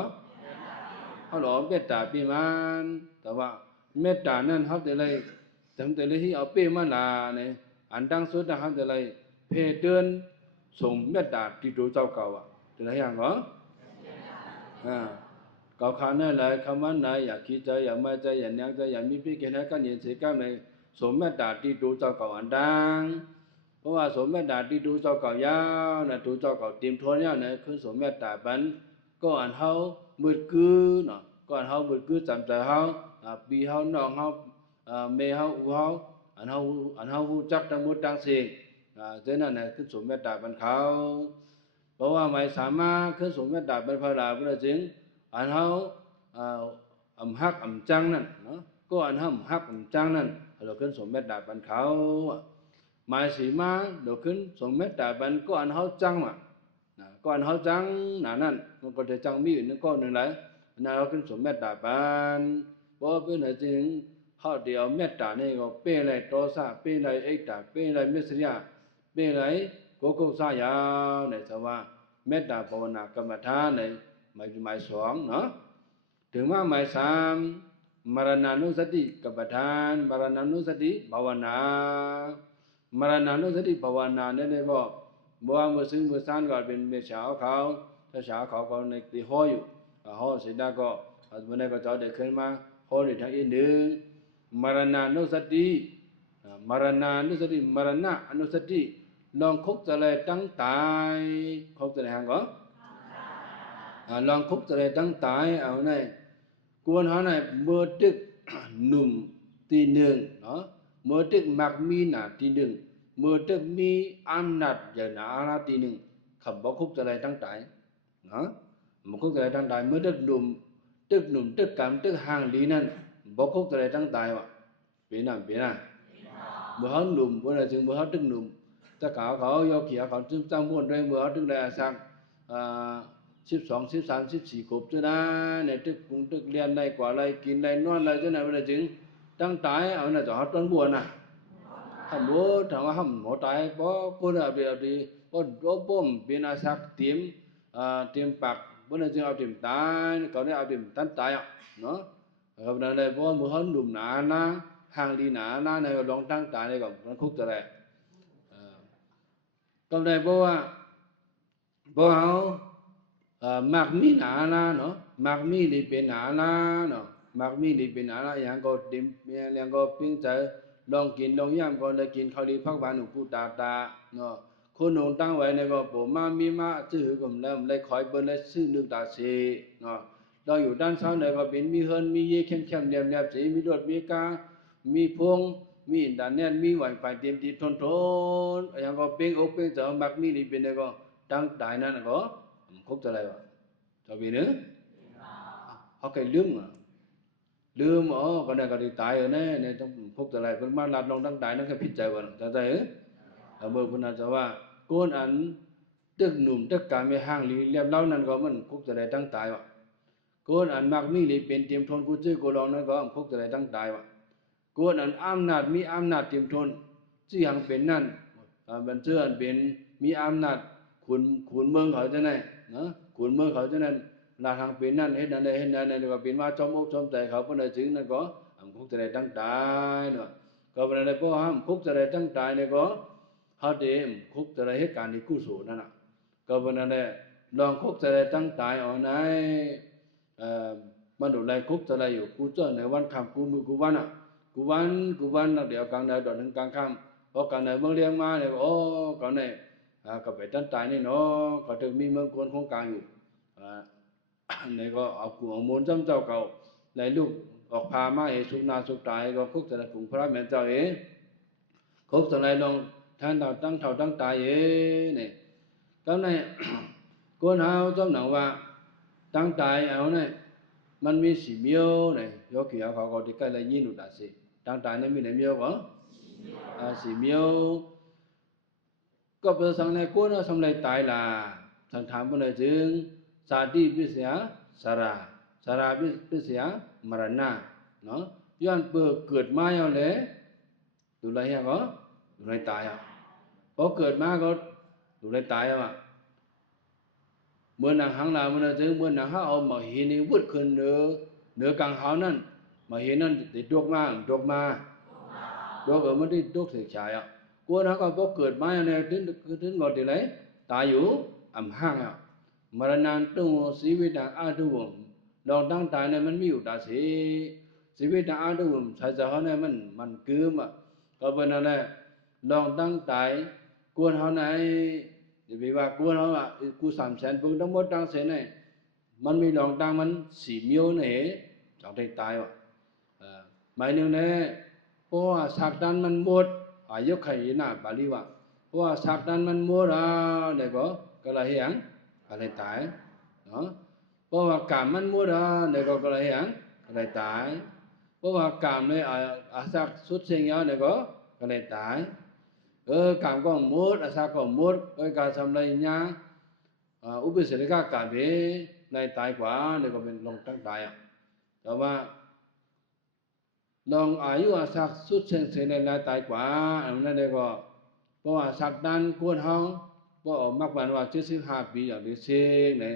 เขาหลอเมตตาปีมันแต่ว่าเมตตานั่นเขาแต่เลยจำแต่เลยที่เอาปีมันละเนี่ย อันดังสุดนะครับจะเลยเพเตือนส่งเมตตาติโตเจ้าเก่าอ่ะจะไรอย่างก็เก่าขานั่นเลยคำว่าไหนอยากคิดใจอยากไม่ใจอยากนั่งใจอยากมีพี่เกณฑ์ให้กันเย็นเสียกันในส่งเมตตาติโตเจ้าเก่าอันดังเพราะว่าส่งเมตตาติโตเจ้าเก่ายาวนะโตเจ้าเก่าเตรียมทวนเนี่ยนะคือส่งเมตตาบันก็อันเฮามืดกือเนาะก็อันเฮามืดกือจำใจเฮาปีเฮาน้องเฮาเมเฮาอูเฮาอันเฮาฮู้จักทั้งหมดทั้งสิ้นเจ้านั่นน่ะคือสมเมตตาบรรเขาเพราะว่าไม่สามารถคือสมเมตตาบรรพลาพระจึงอันเฮาฮักจังนั่นเนาะก็อันเฮาฮักจังนั่นเราขึ้นสมเมตตาบรรเขาหมายสีมาเราขึ้นสมเมตตาบรรก็อันเฮาจังก็อันเฮาจังนั่นมันก็จะจังมีอยู่นึงก็นึงไหลนั่นเราขึ้นสมเมตตาบรรเพราะเป็นอะไรจึงเขาเดียวเมตตาเนี่ยก็เป็นอะไรโตซาเป็นอะไรเอกตาเป็นอะไรเมสริยาเป็นอะไรกุศลยาวเนี่ยสว่าเมตตาภาวนากรรมฐานเนี่ยหมายสองเนาะถึงว่าหมายสามมรณานุสติกรรมฐานมรณานุสติภาวนามรณานุสติภาวนาเนี่ยก็บัวมือซึ่งมือสั้นก็เป็นเมื่อเช้าเขาถ้าเช้าเขาก็ในตีห้อยอยู่ห้อยเสร็จแล้วก็วันนี้ก็จะเด็กขึ้นมาห้อยในทางอีกหนึ่งมรณานุสติมรณานุสติมรณะอนุสติลองคุกจะเลยตั้งตายคุกจะเลยหางก็ลองคุกจะเลยตั้งตายเอาในกวนเขาในเมื่อตึกหนุ่มตีหนึ่งเนาะเมื่อตึกมักมีหนาตีหนึ่งเมื่อตึกมีอำนาจอย่างหนาตีหนึ่งขับบอกคุกจะเลยตั้งตายเนาะมันคุกจะเลยตั้งตายเมื่อตึกหนุ่มตึกกำตึกห่างลีนั่นบอกคุกจะเลยตั้งตายวะเป็นน่ะเมื่อเขาหนุ่มเมื่อไรจึงเมื่อเขาตึกหนุ่มถ้าเขายกเขียเขาจึงตั้งม้วนด้วยเมื่อเขาตึกได้สัก12 13 14ขวบจ้ะนะเนี่ยตึกปรุงตึกเรียนได้กว่าอะไรกินอะไรนอนอะไรจ้ะนะเวลาจึงตั้งตายเอาน่ะจะหาต้นบัวน่ะถ้าบัวถ้าว่าห้ามหัวตายบ่คนเอาดีบ่บ่มเป็นอาสักเตรียมเตรียมปากบ่ได้จึงเอาเตรียมตายเขาได้เอาเตรียมตันตายอ่ะเนาะครับนั่นแหละบ่มื้อเขาหนุ่มหนานะห่างดีหนานะในลองตั้งตายนี่ก็มันคุกจะได้ก็ได้บ่ว่าบ่เอามากมีหนานะเนาะมากมีลิเป็นหนานะเนาะมากมีลิเป็นหนานะอย่างก็เต็มอย่างก็ปิ้งใจลองกินลองย่ำก็เลยกินข้าวดีพักบานหนูกูตาเนาะคนหนุ่มตั้งไว้เนี่ยก็ผมมามีมาซื้อก็แล้วเลยคอยเบิ้ลเลยซื้อนึกตาเสเนาะเราอยู่ด้านซ้ายเนี่ยก็เป็นมีเฮิร์นมีเย่เข้มๆแหลมๆสีมีรถมีกามีพวงมีอินเทอร์เน็ตมีไวไฟเต็มที่ทนอย่างก็ปิ้งอกปิ้งเจอมากมีลิเป็นเนี่ยก็ตั้งใจนั่นก็คุกจะอะไรวะจะเป็นเนื้อเขาเคยลืมก็เนี่ยก็ได้ตายเนี่ยต้องคุกจะอะไรเป็นมาลาดลองตั้งใจนั่นแค่พิจารณาจะใจเมื่อคุณอาจจะว่าโกนอันตึกหนุ่มตึกการไม่ห่างลีเรียบเล่านั่นก็มันคุกจะอะไรตั้งตายวะโกนอันมากมีลีเป็นเตรียมทนกูซื้อกูลองนั่นก็คุกจะอะไรตั้งตายวะโกนอันอำนาจมีอำนาจเตรียมทนที่ยังเป็นนั่นมันเชื่อเป็นมีอำนาจขุนเมืองเขาจะไหนเนาะขุนเมืองเขาจะนั้นลาทางเป็นนั่นเห็นนั่นเลยก็เป็นว่าจอมอกจอมใจเขาเป็นอะไรจึงนั่นก็คุกจะได้ตั้งตายเนาะก็เป็นอะไรเพราะห้ามคุกจะได้ตั้งตายเนี่ยก็เขาเดมคุกจะได้เหตุการณ์ที่กู้สู้นั่นน่ะก็เป็นอะไรลองคุกจะได้ตั้งตายเอาไหนมันดูแลคุกจะได้อยู่กูเจอในวันคำกูมือกูวันอ่ะกูวันเดี๋ยวกลางในตอนถึงกลางค่ำพอกลางในเมืองเลี้ยงมาเนี่ยโอ้ก่อนเนี่ยก็ไปตั้งตายนี่เนาะก็ถึงมีเมืองคนของกลางอยู่เนี่ยก็เอากูเอามูลจำเจ้าเก่าในลูกออกพามาสุนาสุตายก็คุกจะได้ผงพระแม่เจ้าคุกจะได้ลงท่านเราตั้งตายเนี่ยก็เนี่ยก้นหาวจำหนังว่าตั้งตายเอาเนี่ยมันมีสีเมียวเนี่ยยกเขียวเขาก็ที่ใกล้เลยยินดูตาสิตั้งตายเนี่ยมีไหนเมียวก็สีเมียวก็เป็นสังในก้นสังในตายล่ะสังถามว่าเนี่ยจึงสาธิพิเศษสาราพิเศษมรณะเนาะย้อนเปิดเกิดมาอย่างเลยดูอะไรฮะก็ดูอะไรตายอ่ะพอเกิดมาก็ดูอะไรตายอ่ะเมื่อนางหังลาเมื่อจึงเมื่อนางหาเอามาเห็นวุดขึ้นเนื้อกลางหานั่นมาเห็นนั่นติดดกมามันที่ดกเสียชายอ่ะ กวนเขาก็พอเกิดมาเนี่ยถึงก่อนที่ไหนตายอยู่ห่างอ่ะมรณะตุ้งชีวิตอาทุวลองตั้งตายเนี่ยมันมีอยู่ตาสีชีวิตอาทุวใช่จะเขาเนี่ยมันเกื้อมอ่ะก็เป็นอะไรลองตั้งตายกวนเขาไหนวิว่ากวนเขาอ่ะกู300,000ปุ่งทั้งหมดตั้งเสียเนี่ยมันมีลองตั้งมัน4 มิลเนี่ยจังได้ตายว่ะหมายนึงเนี่ยเพราะว่าสักดันมันหมดอายุใครน่ะบาลีว่าเพราะว่าสักดันมันหมดเนี่ยก็เลยเห็นก็เลยตายเนาะเพราะว่ากรรมมันหมดเนี่ยก็เลยเห็นก็เลยตายเพราะว่ากรรมเนี่ยสักสุดเสียงเนี่ยก็เลยตายกรรมก็หมดสักก็หมดก็การทำอะไรเนี่ยอุปสรรคกรรมเนี่ยในตายกว่าเนี่ยก็เป็นลงตั้งตายอ่ะแต่ว่าลองอายุสักสุดเสียงในตายกว่าอันนั้นเนี่ยก็เพราะว่าสักดันกวนเขาเพราะมักมันว่า75 ปีอย่างนี้เสียงเนี่ย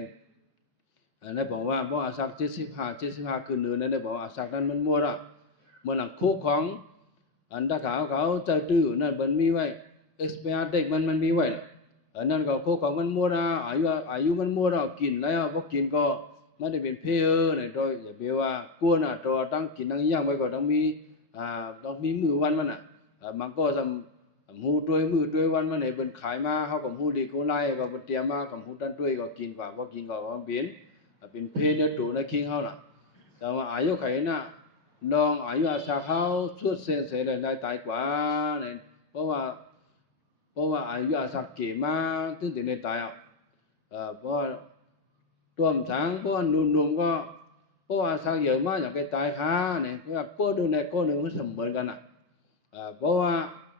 นั่นบอกว่าเพราะสัก75คือเนื้อนั่นได้บอกว่าสักดันมันมัวละเมื่อหลังคุกของอันตะเขาจะตื้อนั่นมันมีไว้ expire date มันมีไว้นั่นก็คุกของมันมัวละอายุมันมัวละกินแล้วพอกินก็ไม่ได้เป็นเพลเนี่ยโดยอย่าเบียว่ากวนตัวตั้งกินตั้งย่างไว้ก็ต้องมีมือวันมันมันก็ทำหูด้วยมือด้วยวันมันให้เป็นขายมาเขากับหูดีเขาไล่ก็เตรียมมากับหูตั้งด้วยก็กินกว่าพอกินก็เปลี่ยนเป็นเพลเนี่ยตัวในคิงเขาน่ะแต่ว่าอายุใครน่ะลองอายุอาสาเขาสุดเสียได้ตายกว่าเนี่ยเพราะว่าอายุอาสาเกี่ยมาถึงได้ตายเพราะตัวมสังเพราะหนุ่มก็เพราะว่าสักเยอะมากอย่างไกตายค่ะเนี่ยเพราะว่าก็ดูในก็หนึ่งมันเสมอกันเพราะว่า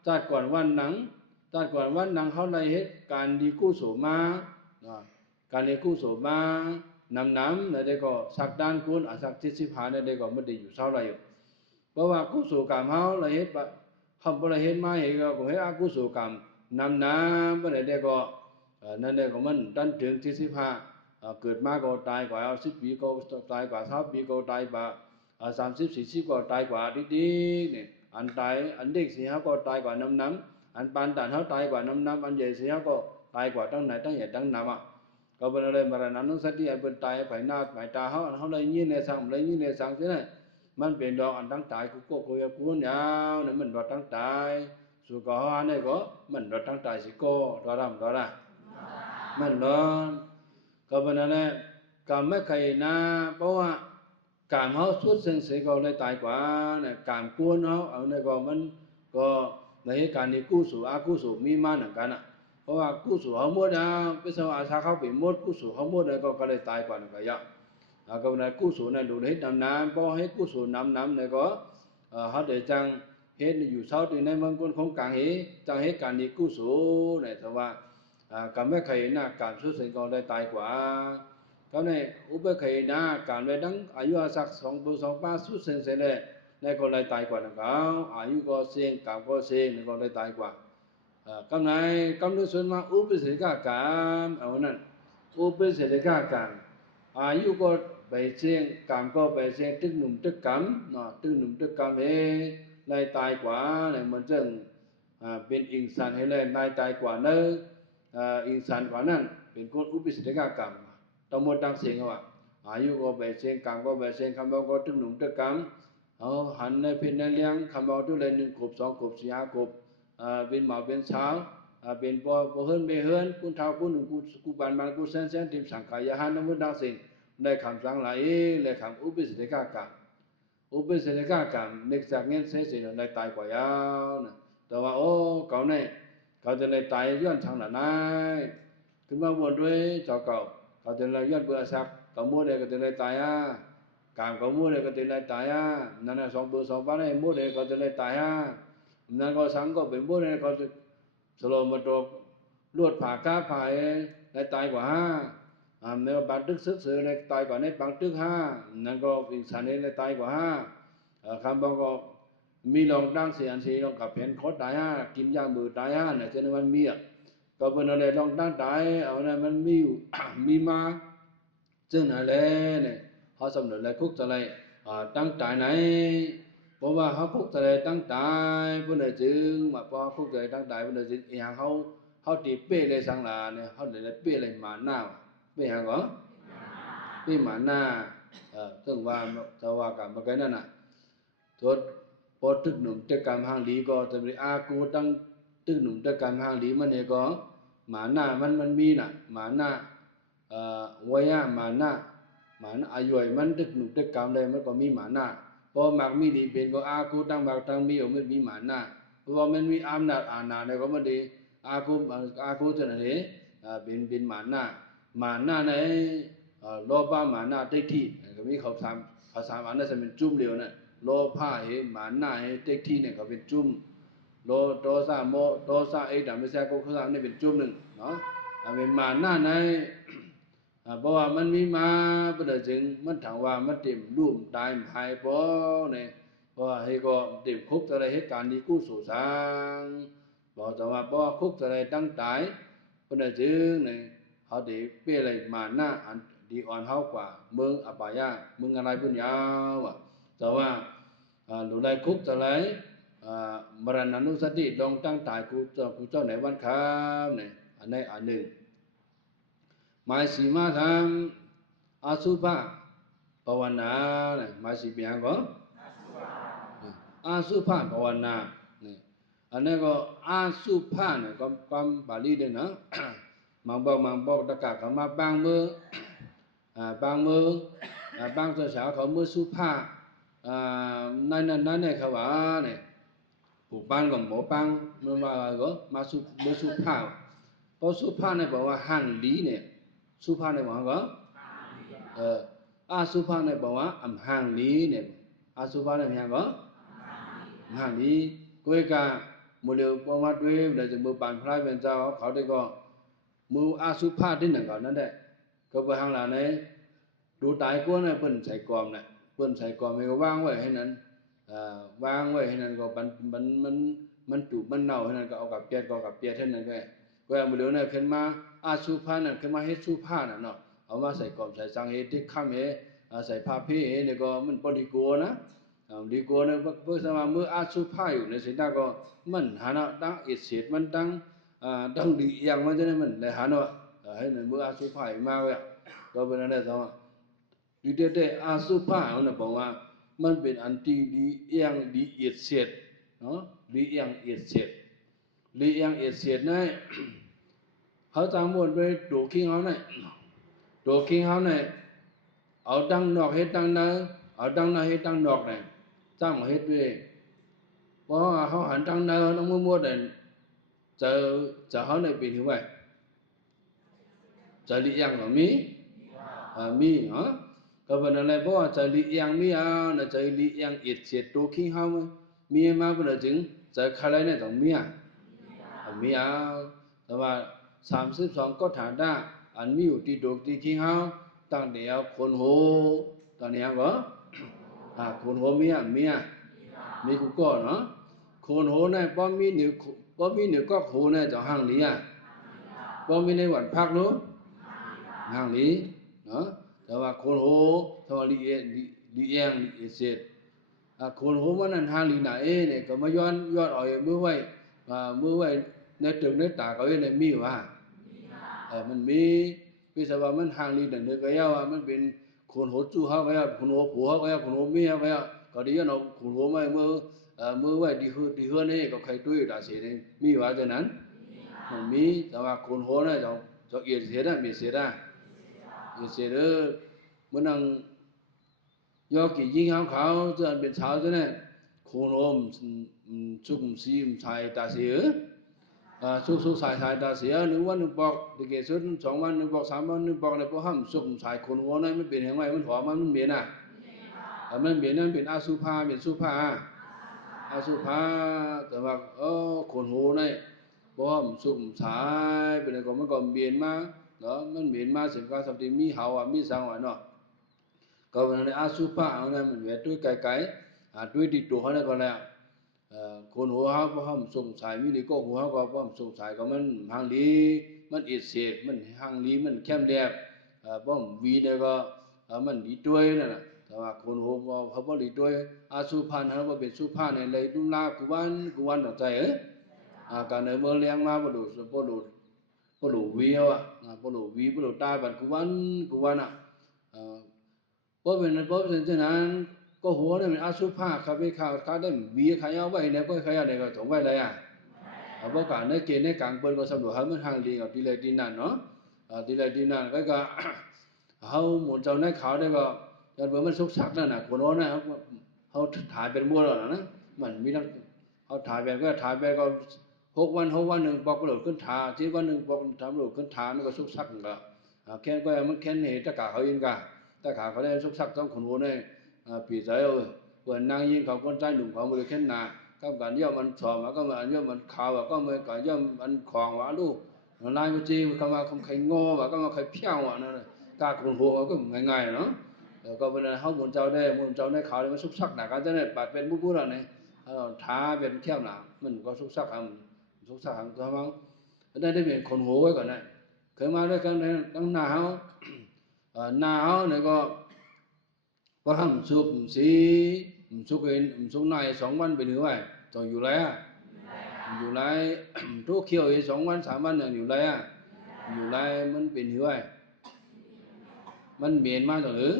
จัดก่อนวันหนังเขาเลยเหตุการดีกู้โสมาการดีกู้โสมานำเนี่ยเด็กก็สักด้านคุณสัก75เนี่ยเด็กก็ไม่ได้อยู่เท่าไรอยู่เพราะว่ากู้โสกรรมเขาเลยเหตุทำอะไรเหตุมาเหตุก็เหตุกู้โสกรรมนำเมื่อเด็กก็นั่นเด็กก็มันตั้งถึง75เกิดมาก็ตายกว่า10 ปีก็ตายกว่า20 ปีก็ตายกว่า30 40ก็ตายกว่าดีๆเนี่ยอันตายอันเด็กสิเขาก็ตายกว่าน้ำอันปานด่านเขาตายกว่าน้ำอันใหญ่สิเขาก็ตายกว่าตั้งไหนตั้งใหญ่ตั้งน้ำก็เป็นอะไรมาแล้วนั้นสัตย์อันเป็นตายไปหน้าไปตาเขาเลยยี่ในสังเลยยี่ในสังใช่ไหมมันเป็นดอกอันตั้งตายกูอยากกูยาวเนี่ยมันดอกตั้งตายสุกเขาอันนี้ก็มันดอกตั้งตายสิก็ดอกละมันดอกก็เป็นอะไรกรรมไม่เคยนะเพราะว่ากรรมเขาสุดเสียก็เลยตายกว่าเนี่ยกรรมกวนเขาเอาเนี่ยก็มันก็ในเหตุการณ์นี้กู้สู่อากู้สู่มีมาหนังกันเพราะว่ากู้สู่เขาหมดไปสวาสาเขาไปหมดกู้สู่เขาหมดเลยก็เลยตายกว่านั่นก็ยากก็ในกู้สู่นั่นดูในเหตุน้ำพอให้กู้สู่น้ำเนี่ยก็เขาเดี๋ยวจังเหตุอยู่เช้าที่ในเมืองคนของกลางเหตุจังเหตุการณ์นี้กู้สู่เนี่ยแต่ว่ากรรมไม่เคยนะการสุดเสียก็เลยตายกว่าก็ในอุปเคยนะการไปดังอายุสัก2 ปี2 ปีสุดเสียเลยในก็เลยตายกว่านั่นก็อายุก็เสียงกรรมก็เสียงนั่นก็เลยตายกว่ากำไรกำลังส่วนมาอุปสิกากรรมเอานั่นอุปสิกากรรมอายุก็ไปเสียงกรรมก็ไปเสียงตึกหนุ่มตึกกรรมเนาะตึกหนุ่มตึกกรรมเลยตายกว่าเนี่ยมันจึงเป็นอิงสันให้เลยนายตายกว่าเนอะอิงสันกว่านั้นเป็นคนอุปสิกากรรมทั้งหมดทั้งเสียงว่าอายุก็ไปเสียงกรรมก็ไปเสียงคำบอกก็ตึกหนุ่มตึกกรรมหันในเพียนในเลี้ยงคำบอกตัวเลย1 ขวบ 2 ขวบ 4 5 ขวบเป็นหมาเป็นเช้าเป็นพอเฮิรนไม่เฮิรนคุณเท่าคุณหนุ่มกูบานกูเส้นทีมสังขายหันทั้งหมดทั้งเสียงได้คำสั่งหลายได้คำอุปสิกากรรมอุปสิกากรรมนึกจากเงี้ยเสียได้ตายกว่ายาวนะแต่ว่าโอ้เขาเนี่ยเขาจะเลยตายย้อนทางหน้าขึ้นมาบนด้วยเจ้าเขาจะเลยย้อนเบื่อสักเขามั่วเลยก็จะเลยตายการเขามั่วเลยก็จะเลยตายนั่นน่ะ2 ปี 2 ปีเนี่ยมั่วเลยก็จะเลยตายนั่นก็สังก็เป็นมั่วเลยเขาจะสโลมาตกลวดผ่าก้าผ่าเลยตายกว่าในบางตึกซึกสือเลยตายกว่าในบางตึกนั่นก็อีกสารนี้เลยตายกว่าคำบอกก็มีลองตั้งเสียนสีลองกับเพนคดตายกินยามือตายเนี่ยเช่นมันมีก็เป็นอะไรลองตั้งตายเอาเนี่ยมันมีมีมาซึ่งนั่นแหละเนี่ยเขาสำเร็จแล้วคุกจะอะไรตั้งตายไหน เพราะว่าเขาคุกแสดงตั้งตายเพื่อนจึงมาพอคุกแสดงตั้งตายเพื่อนจึงอย่างเขาตีเป้เลยสังหลาเนี่ยเขาเลยเป้เลยมาหน้าเป้หางก็เป้มาหน้าซึ่งว่าจะว่ากันมาไกลนั่นน่ะตัวพอตึกหนุ่มตึกกำหางหลีก็จะมีอากูตั้งตึกหนุ่มตึกกำหางหลีมันเนี่ยก็หมาหน้ามันมีน่ะหมาหน้าวัยหมาหน้าอายุมันตึกหนุ่มตึกกำเลยมันก็มีหมาหน้าพอมักมีดีเป็นก็อากูตั้งมักตั้งมีมันมีหมาหน้าเพราะมันมีอำนาจอาณาเนี่ยก็มันดีอากูจะไหนเป็นหมาหน้าในโลภะหมาหน้าทิฏฐิก็มีเขาทำภาษาอันนั้นจะเป็นจุ่มเดียวน่ะโลภะหมาหน้าทิฏฐิเนี่ยก็เป็นจุ่มโทสะโมโทสะไอ้ดำไม่ใช่ก็คือนี่เป็นจุ่มหนึ่งเนาะเป็นหมาหน้าในเพราะว่ามันมีมาประเดี๋ยวจึงมันถามว่ามันเต็มรูปตายหายพอเนี่ยเพราะว่าให้ก็เต็มคุกอะไรเหตุการณ์นี้กู้สู่สางบอกแต่ว่าเพราะคุกอะไรตั้งตายประเดี๋ยวจึงเนี่ยเขาได้เปี้ยอะไรมาหน้าอันดีอ่อนเท่ากว่าเมืองอบายะเมืองอะไรพุ่นยาวอ่ะแต่ว่าหลุดไรคุกอะไรมรณานุสติลองตั้งตายกูเจ้าไหนวันครับเนี่ยอันนี้อันหนึ่งหมายสีมาทำอาสุภะภาวนาเนี่ยหมายสีเปียงก็อาสุภะภาวนาเนี่ยอันนี้ก็อาสุภะเนี่ยก็ความบาลีเด้นะมังบอกตะกะเขามาบางมือบางมือบางตัวสาวเขามือสุภะนั่นเนี่ยเขาว่าเนี่ยผู้ปังกับหมอปังมันว่าก็มาสุภะเพราะสุภาเนี่ยบอกว่าหันลีเนี่ยสุภาเนี่ยบอกว่าอาสุภาเนี่ยบอกว่าหันลีเนี่ยอาสุภาเนี่ยยังก็หันลีကိုယ်ကမလို့ပေါ်မှာတွေးတယ်ဆိုမပန်ဖလိုက်ပြန်ကြောက်เขาได้ก็มืออาสุภาที่หนึ่งก่อนนั่นแหละก็ไปหางหลานเนี่ยดูตายก้นเนี่ยเปิ้นใส่กอมเนี่ยเปิ้นใส่กอมให้วางไว้ให้นั้นวางไว้ให้นั้นก็มันจูบมันเน่าให้นั้นก็เอากับเปียดให้นั้นก็มือเหลือเนี่ยขึ้นมาอาสุภาเนี่ยขึ้นมาเฮ็ดสุภาน่ะเนาะเอามาใส่กอมใส่สังเฮ็ดที่ค่ำใส่ผ้าเพเนี่ยก็มันปริโกนะดีโกเนี่ยเพื่อสมาเมื่ออาสุภาอยู่ในสิ่งนั้นก็มันหาเนาะตั้งอิเศษมันตั้งดีอย่างมันจะได้มันเลยหาเนาะให้ในเมื่ออาสุภาอยู่มาเว้ยก็เป็นอะไรต่อดีเด็ดอาสุภาเนี่ยบอกว่ามันเป็นอันที่ดีอย่างดีอิเศษเนาะดีอย่างอิเศษดีอย่างอิเศษเนี่ยเขาจำหมดไปดูคิงเขาเนี่ยดูคิงเขาเนี่ยเอาตั้งนอกให้ตั้งนะเอาตั้งนะให้ตั้งนอกเนี่ยจ้างมาเฮ็ดด้วยเพราะเขาหันตั้งนะน้องมั่วๆเนี่ยจะเขาเนี่ยเป็นยังไงจะลีอย่างหรือมีเหรอก็เป็นอะไรเพราะว่าจะลีอย่างมีนะจะลีอย่างอิเศษดูคิงเขามีมาเป็นถึงจะใครเนี่ยต้องมีแต่ว่า32ก็ฐานได้อันมีอยู่ที่ดูที่คิงเขาตั้งเดียวคนโหตอนนี้ก็คนโหมีกูก็เนาะคนโหเนี่ยป้อมีหนึ่งก็โหเนี่ยจะห่างลีป้อมีในวันพักนู้ห่างลีเนาะแต่ว่าคนโหแต่ว่าลีเองลีเสร็จคนโหมันนั่นห่างลีน่ะเนี่ยก็มาย้อนเอาเมื่อไว้ในตึกในตาเขาเนี่ยมีว่ามันมีพิสว่ามันห่างลีนั่นเนี่ยก็ย่าว่ามันเป็นคนโหจู่เขาก็ย่าคนโหผัวเขาก็ย่าคนโหเมียเขาก็ย่าก็ดีเนาะคนโหไม่เมื่อไว้ดีเฮือนี่ก็ใครด้วยตาเสียนี่มีว่าจะนั้นมันมีแต่ว่าคนโหเนี่ยจะเอียดเสียได้มีเสียได้เสียเด้อเมื่อนั่งยอกี่ยิงเขาจะเป็นชาวจะเนี่ยคนโหชุกซีมชายตาเสียสุกสายตาเสีย1 วัน 1 บอกเด็กสุด2 วัน 1 บอก3 วัน 1 บอกเลยพอห้ามสุกสายคนโหเนี่ยไม่เป็นยังไงมันหอมมันเหม็นมันเหม็นนั่นเป็นอาสุภาเป็นสุภาอาสุภาแต่ว่าคนโหเนี่ยพอห้ามสุกสายเป็นอะไรก็มันก็เหม็นมาเนาะมันเหม็นมาสิ่งการสัมผัสมีเห่ามีสังวะเนาะก็เป็นอาสุภาเนี่ยมันเวทด้วยไกลด้วยติดตัวเขาเนี่ยก็แล้วคนหัวเขาพอห้ามสงสัยมีนี่ก็หัวเขาก็พอห้ามสงสัยก็มันห่างลีมันอิเศษมันห่างลีมันแคมแดบพอวีเนี่ยก็มันดีด้วยนั่นแหละ แต่ว่าคนโหเขาบ่หลีด้วยอาสุพานเขาบ่เป็นสุภาในเลยดุมลากุวันต่อใจการในเมืองเลี้ยงมาบ่ดูวีอ่ะบ่ดูตาบัดกุวันอ่ะบ่เป็นฉะนั้นก็หัวเนี่ยมันอาสุภาครับไม่ข่าวเขาได้วีขายเอาไว้เนี่ยก็ขายอะไรก็ถงไว้เลยบ่การในเกณฑ์ในกลางเปิ้นก็สำรวจให้มันห่างลีกับดีเลยดีนั่นเนาะดีเลยดีนั่นก็เฮาหมุนเจ้าในขาวได้ก็ยันเบิ่มันสุกสักนั่นน่ะคนโน้นน่ะเฮาถ่ายเป็นบัวแล้วนะมันมีทั้งเฮาถ่ายแบบก็6 วันนึงบอกโหลดขึ้นถ่า7 วันนึงบอกทำโหลดขึ้นถ่ามันก็สุกสักก็แค่ก็มันแค่เหตุตะกะเขายิงกะตะกะเขาได้สุกสักต้องคนโน้นเนี่ยปีใจเปิ้นนางยิงเขาคนใจหนุ่มเขาบ่ได้แค่หน้าก็การย่อมันสอบมาก็มันย่อมันขาวก็มันก็ย่อมันของว่าลูกลายบ่จีก็มาคำไข่งอว่าก็มาไข่เพี้ยวว่านั่นกาคนหัวก็ง่ายๆเนาะก็เป็นเฮาหมุนเจ้าได้ขาวมันสุกสักน่ะก็จะได้ปาดเป็นบุแล้วนี่ท้าเป็นแค่หน้ามันก็สุกสักสุกสักตัวมั้งได้เป็นคนหัวไว้ก่อนนะเคยมาด้วยกันตั้งหน้าเฮาเนี่ยก็พอทำสุกเองสุกนาย2 วันไปหรือว่าต้องอยู่ไรอยู่ไรทุกเขียวอี2 วัน3 วันอย่างอยู่ไรอยู่ไรมันเป็นหรือว่ามันเมียนมาหรือ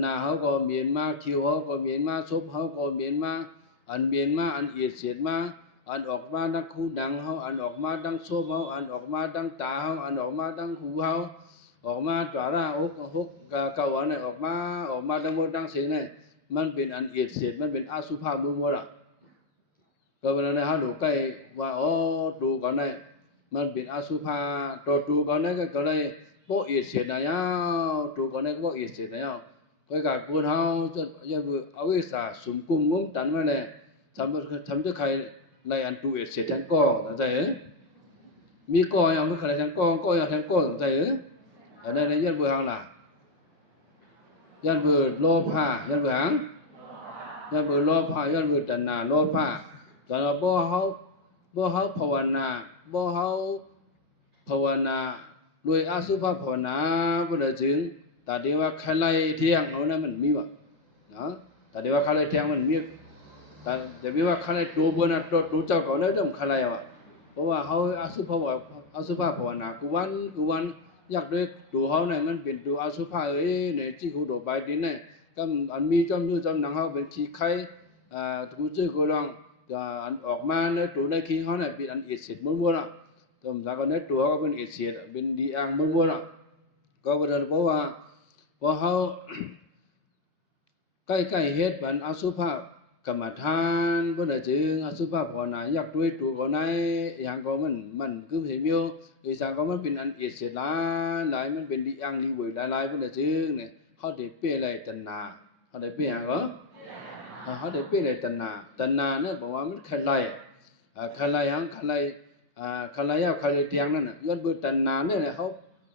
หน้าเขาก็เมียนมาคิวเขาก็เมียนมาซบเขาก็เมียนมาอันเมียนมาอันเอียดเสียดมาอันออกมาดังคูดังเขาอันออกมาดังซบเขาอันออกมาดังตาเขาอันออกมาดังหูเขาออกมาจ่าร่าฮกเก่าอันเนี่ยออกมาดังมดดังเสียงเนี่ยมันเป็นอันเอียดเสียดมันเป็นอสุภาพบุญหมดอ่ะก็เป็นอะไรฮะดูใกล้ว่าดูก่อนได้มันเป็นอสุภาตัวดูก่อนได้ก็เลยโปเอียดเสียดนะยาวดูก่อนได้ก็โปเอียดเสียดนะยาวก็การพูดเฮาจะยังเอาวิสาสุมกุมงุ้มตันมาเนี่ยทำจะใครในอันดูเอียดเสียดแทนก้อตั้งใจมีก้ออย่างก็ใครแทนก้ออย่างแทนก้อตั้งใจอันนั้นในยันเบื่อหางล่ะยันเบื่อโลภะยันเบื่อหางยันเบื่อโลภะยันเบื่อตัณหาโลภะแต่เราบ่เฮาภาวนาบ่เฮาภาวนาด้วยอสุภภาวนาบ่ได้จึงแต่ที่ว่าใครไล่เที่ยงเอานั้นมันมีว่ะนะแต่ที่ว่าใครไล่เที่ยงมันมีแต่จะมีว่าใครไล่ดูบ่น่ะดูเจ้าก็ได้ต้องใครไล่ว่ะเพราะว่าเฮาอสุภภาวนากุวันอยากด้วยดูเฮาเนี่ยมันเป็นดูอสุภะเนี่ยจิหูดอกใบดินเนี่ยก็อันมีจอมอยู่จอมหนังเฮาเป็นขี้ไข่กูจื้อกูลองอันออกมาในตัวในคิงเขาเนี่ยเป็นอันเอเสียดม้วนๆอ่ะตัวมันก็ในตัวเขาเป็นเอเสียดเป็นดีอ่างม้วนๆอ่ะก็ประเด็นเพราะว่าพอเขาใกล้ๆเฮ็ดบันอสุภะกรรมฐานเพิ่นได้จึงอสุภะภาวนาอยากด้วยตัวก็ในอย่างก็มันคือเห็นอยู่อีสานก็มันเป็นอันเอเสียดหลายมันเป็นดีอ่างดีเวยหลายๆเพิ่นได้จึงเนี่ยเขาได้เป้ไรตัณหาเขาได้เป้หยังก็เขาได้เป้ไรตัณหาเนี่ยบอกว่ามันใครไล่ใครไล่หยังใครไล่ใครไล่ยาวใครไล่เตียงนั่นน่ะย้อนเบื่อตัณหาเนี่ยเขา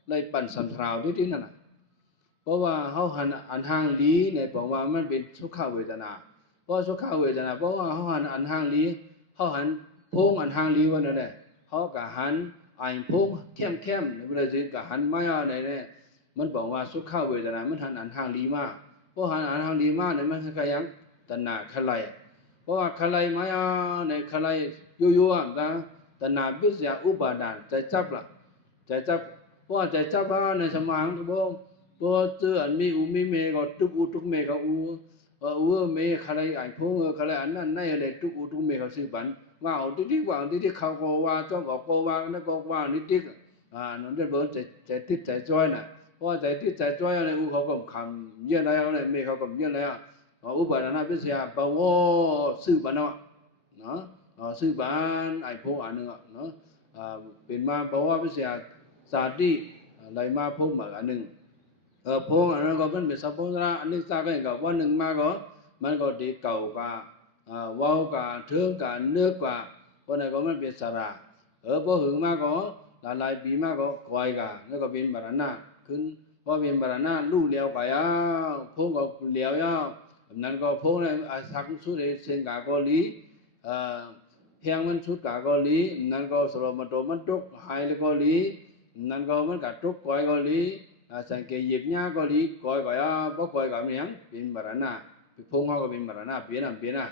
ไล่ปั่นสันทราวที่นั่นน่ะเพราะว่าเขาหันอันห่างลีเนี่ยบอกว่ามันเป็นสุขเวทนาเพราะสุขเวทนาเพราะว่าเขาหันอันห่างลีเขาหันพงอันห่างลีวันนั้นแหละเขาก็หันไอ้พงเข้มเวลาจึงก็หันมาอะไรเนี่ยมันบอกว่าสุขเวทนามันหันอันห่างลีมากเพราะหันอันห่างลีมากเนี่ยมันคือการยังตัณหาขลายเพราะว่าขลายมาในขลายยั่วๆนะตัณหาพิเศษอุปาทานใจจับล่ะใจจับเพราะใจจับในสมองทุกคนพอเจออันมีมีเมก็ทุกเมก็เมใครไอ้พงใครอันนั้นในอะไรทุกเมก็ซื้อบันว่าเอาที่ว่าที่เขาก็ว่าจ้องก็ว่านั่นก็ว่านิดนั่นเดี๋ยวเบิร์ใจติดใจจ้อยน่ะเพราะใจติดใจจ้อยอะไรเขาก็คำเยอะแล้วอะไรเมเขาก็เยอะแล้วอุปาทานพิเศษบ่าวซื้อบันเนาะซื้อบันไอ้พงอันนึงเนาะเป็นมาบ่าวพิเศษสาธิอะไรมาพงมาอันนึงพงอันนั้นก็มันเป็นสัพพะอันนี้ซากันก็วันหนึ่งมาก็มันก็ดีเก่ากว่าว้าวกว่าเทิงกว่าเนื้อกว่าวันนั้นก็มันเป็นสาระพอหึงมาก็หลายปีมาก็คอยกันแล้วก็เป็นบารณะขึ้นพอเป็นบารณะลู่เลี้ยวไปพงก็เลี้ยวยาวนั่นก็พงเนี่ยสักสุดเส้นกาก็ลีเฮียงมันชุดกาก็ลีนั่นก็สโลมันโตมันตุกหายเลยก็ลีนั่นก็มันกัดตุกคอยก็ลี สังเกตหยิบหญ้าก็ลีก้อยก็ยาบ่ก้อยก็มีหยังเป็นมรณะพงเฮาก็เป็นมรณะเปลี่ยนน่ะ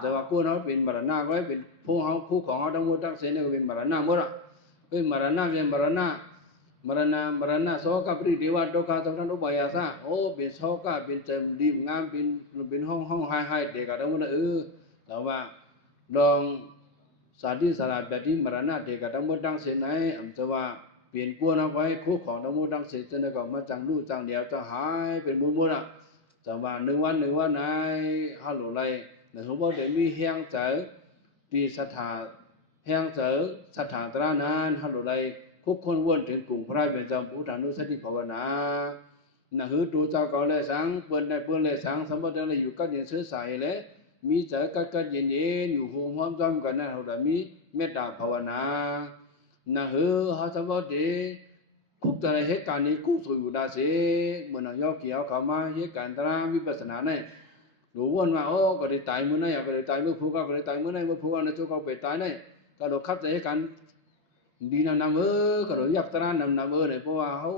แต่ว่ากู้เฮาเป็นมรณะก็เป็นพงเฮาคู่ของเฮาทั้งหมดทั้งสิ้นเนี่ยก็เป็นมรณะหมดอ่ะเป็นมรณะเป็นมรณะโสกปริเทวะทุกขะสัมทันอุปายาสะโอ้เป็นโสกะเป็นเต็มดีงามเป็นห้องให้เด็กก็ทั้งหมดแต่ว่าลองสาธิตสารแบบที่มรณะเด็กก็ทั้งหมดทั้งสิ้นไหนแต่ว่าเปลี่ยนกู้เอาไว้คู่ของทั้งหมดทั้งสิ้นจะก็มาจังรู้จังเดียวจะหายเป็นมุมๆอ่ะแต่ว่า1 วันไหนฮัลโหลไรในหัวบ่ได้มีแห่งเจอที่สถานแห่งเจอสถานตระนานฮัลโหลไรคุกคนวนถึงกลุ่มพระเป็นเจ้าพุทธานุสติภาวนานะหือดูเจ้าก็เลยสังเปิ้นได้เปิ้นเลยสังสมบัติเลยอยู่กันอย่างซื่อใสเลยมีเจอกันเย็นอยู่โฮมหอมจ้อมกันนะเฮาได้มีเมตตาภาวนานะหือเฮาสมบัติคุกแต่เหตุการณ์นี้กู้สู่อยู่ได้สิเหมือนยอกเกี่ยวเข้ามาเหตุการณ์ตระวิปัสสนาเนี่ยรู้วนว่าโอ้ก็ได้ตายมื้อไหนก็ได้ตายมื้อผู้ก็ได้ตายมื้อไหนมื้อผู้ก็นะจุก็ไปตายเนี่ยก็ดอกคับแต่เหตุการณ์ดีนำก็ดอกยักษ์ตระนำเนี่ยเพราะว่าเฮา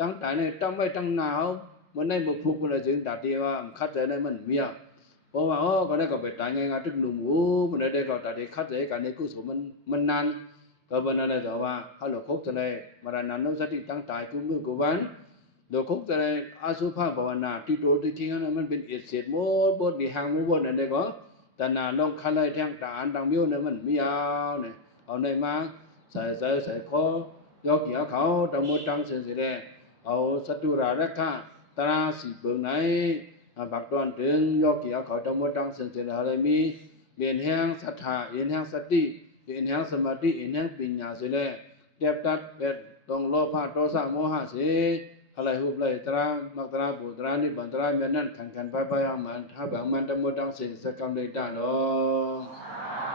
ตั้งตายเนี่ยตั้งไว้ตั้งหน้าเฮามื้อไหนมื้อผู้ก็เลยจึงตัดที่ว่าคัดใจได้มันมีอ่ะเพราะว่าโอ้ก็ได้ก็ไปตายง่ายๆตึกหนุ่มโอ้มื้อใดก็ตัดที่คัดใจเหตุการณ์นี้กู้สู่มันนานก็บ่นั่นแหละแต่ว่าฮัลโหลคกจะได้มรณะนุสติตั้งตายกูมือกูวันโดยคกจะได้อสุภะภาวนาที่โตที่จริงนั้นมันเป็นเอเสดหมดบ่ดีหางหมดนั่นได้ก็แต่น่าลองคันเลยแทงตาอันดังมิ้วเนี่ยมันมีเอาเนี่ยเอาในมาใส่คอยกเกี่ยวเขาตะมดตังเสียได้เอาสัตุรารักขะตราสีเบิ่งไหนบักตอนถึงยกเกี่ยวเขาตะมดตังเสียได้อะไรมีเรียนแห่งศรัทธาเรียนแห่งสติเรียนแห่งสมาธิเรียนแห่งปัญญาเสียได้เก็บตัดเป็นต้องโลภะโทสะโมหะเสียอะไรหุบเลยตรามักตราปุตรานิบันตราเมื่อนั้นขันไปเอามันถ้าแบบมันตะมดตังเสียสกรรมเลยได้เนาะ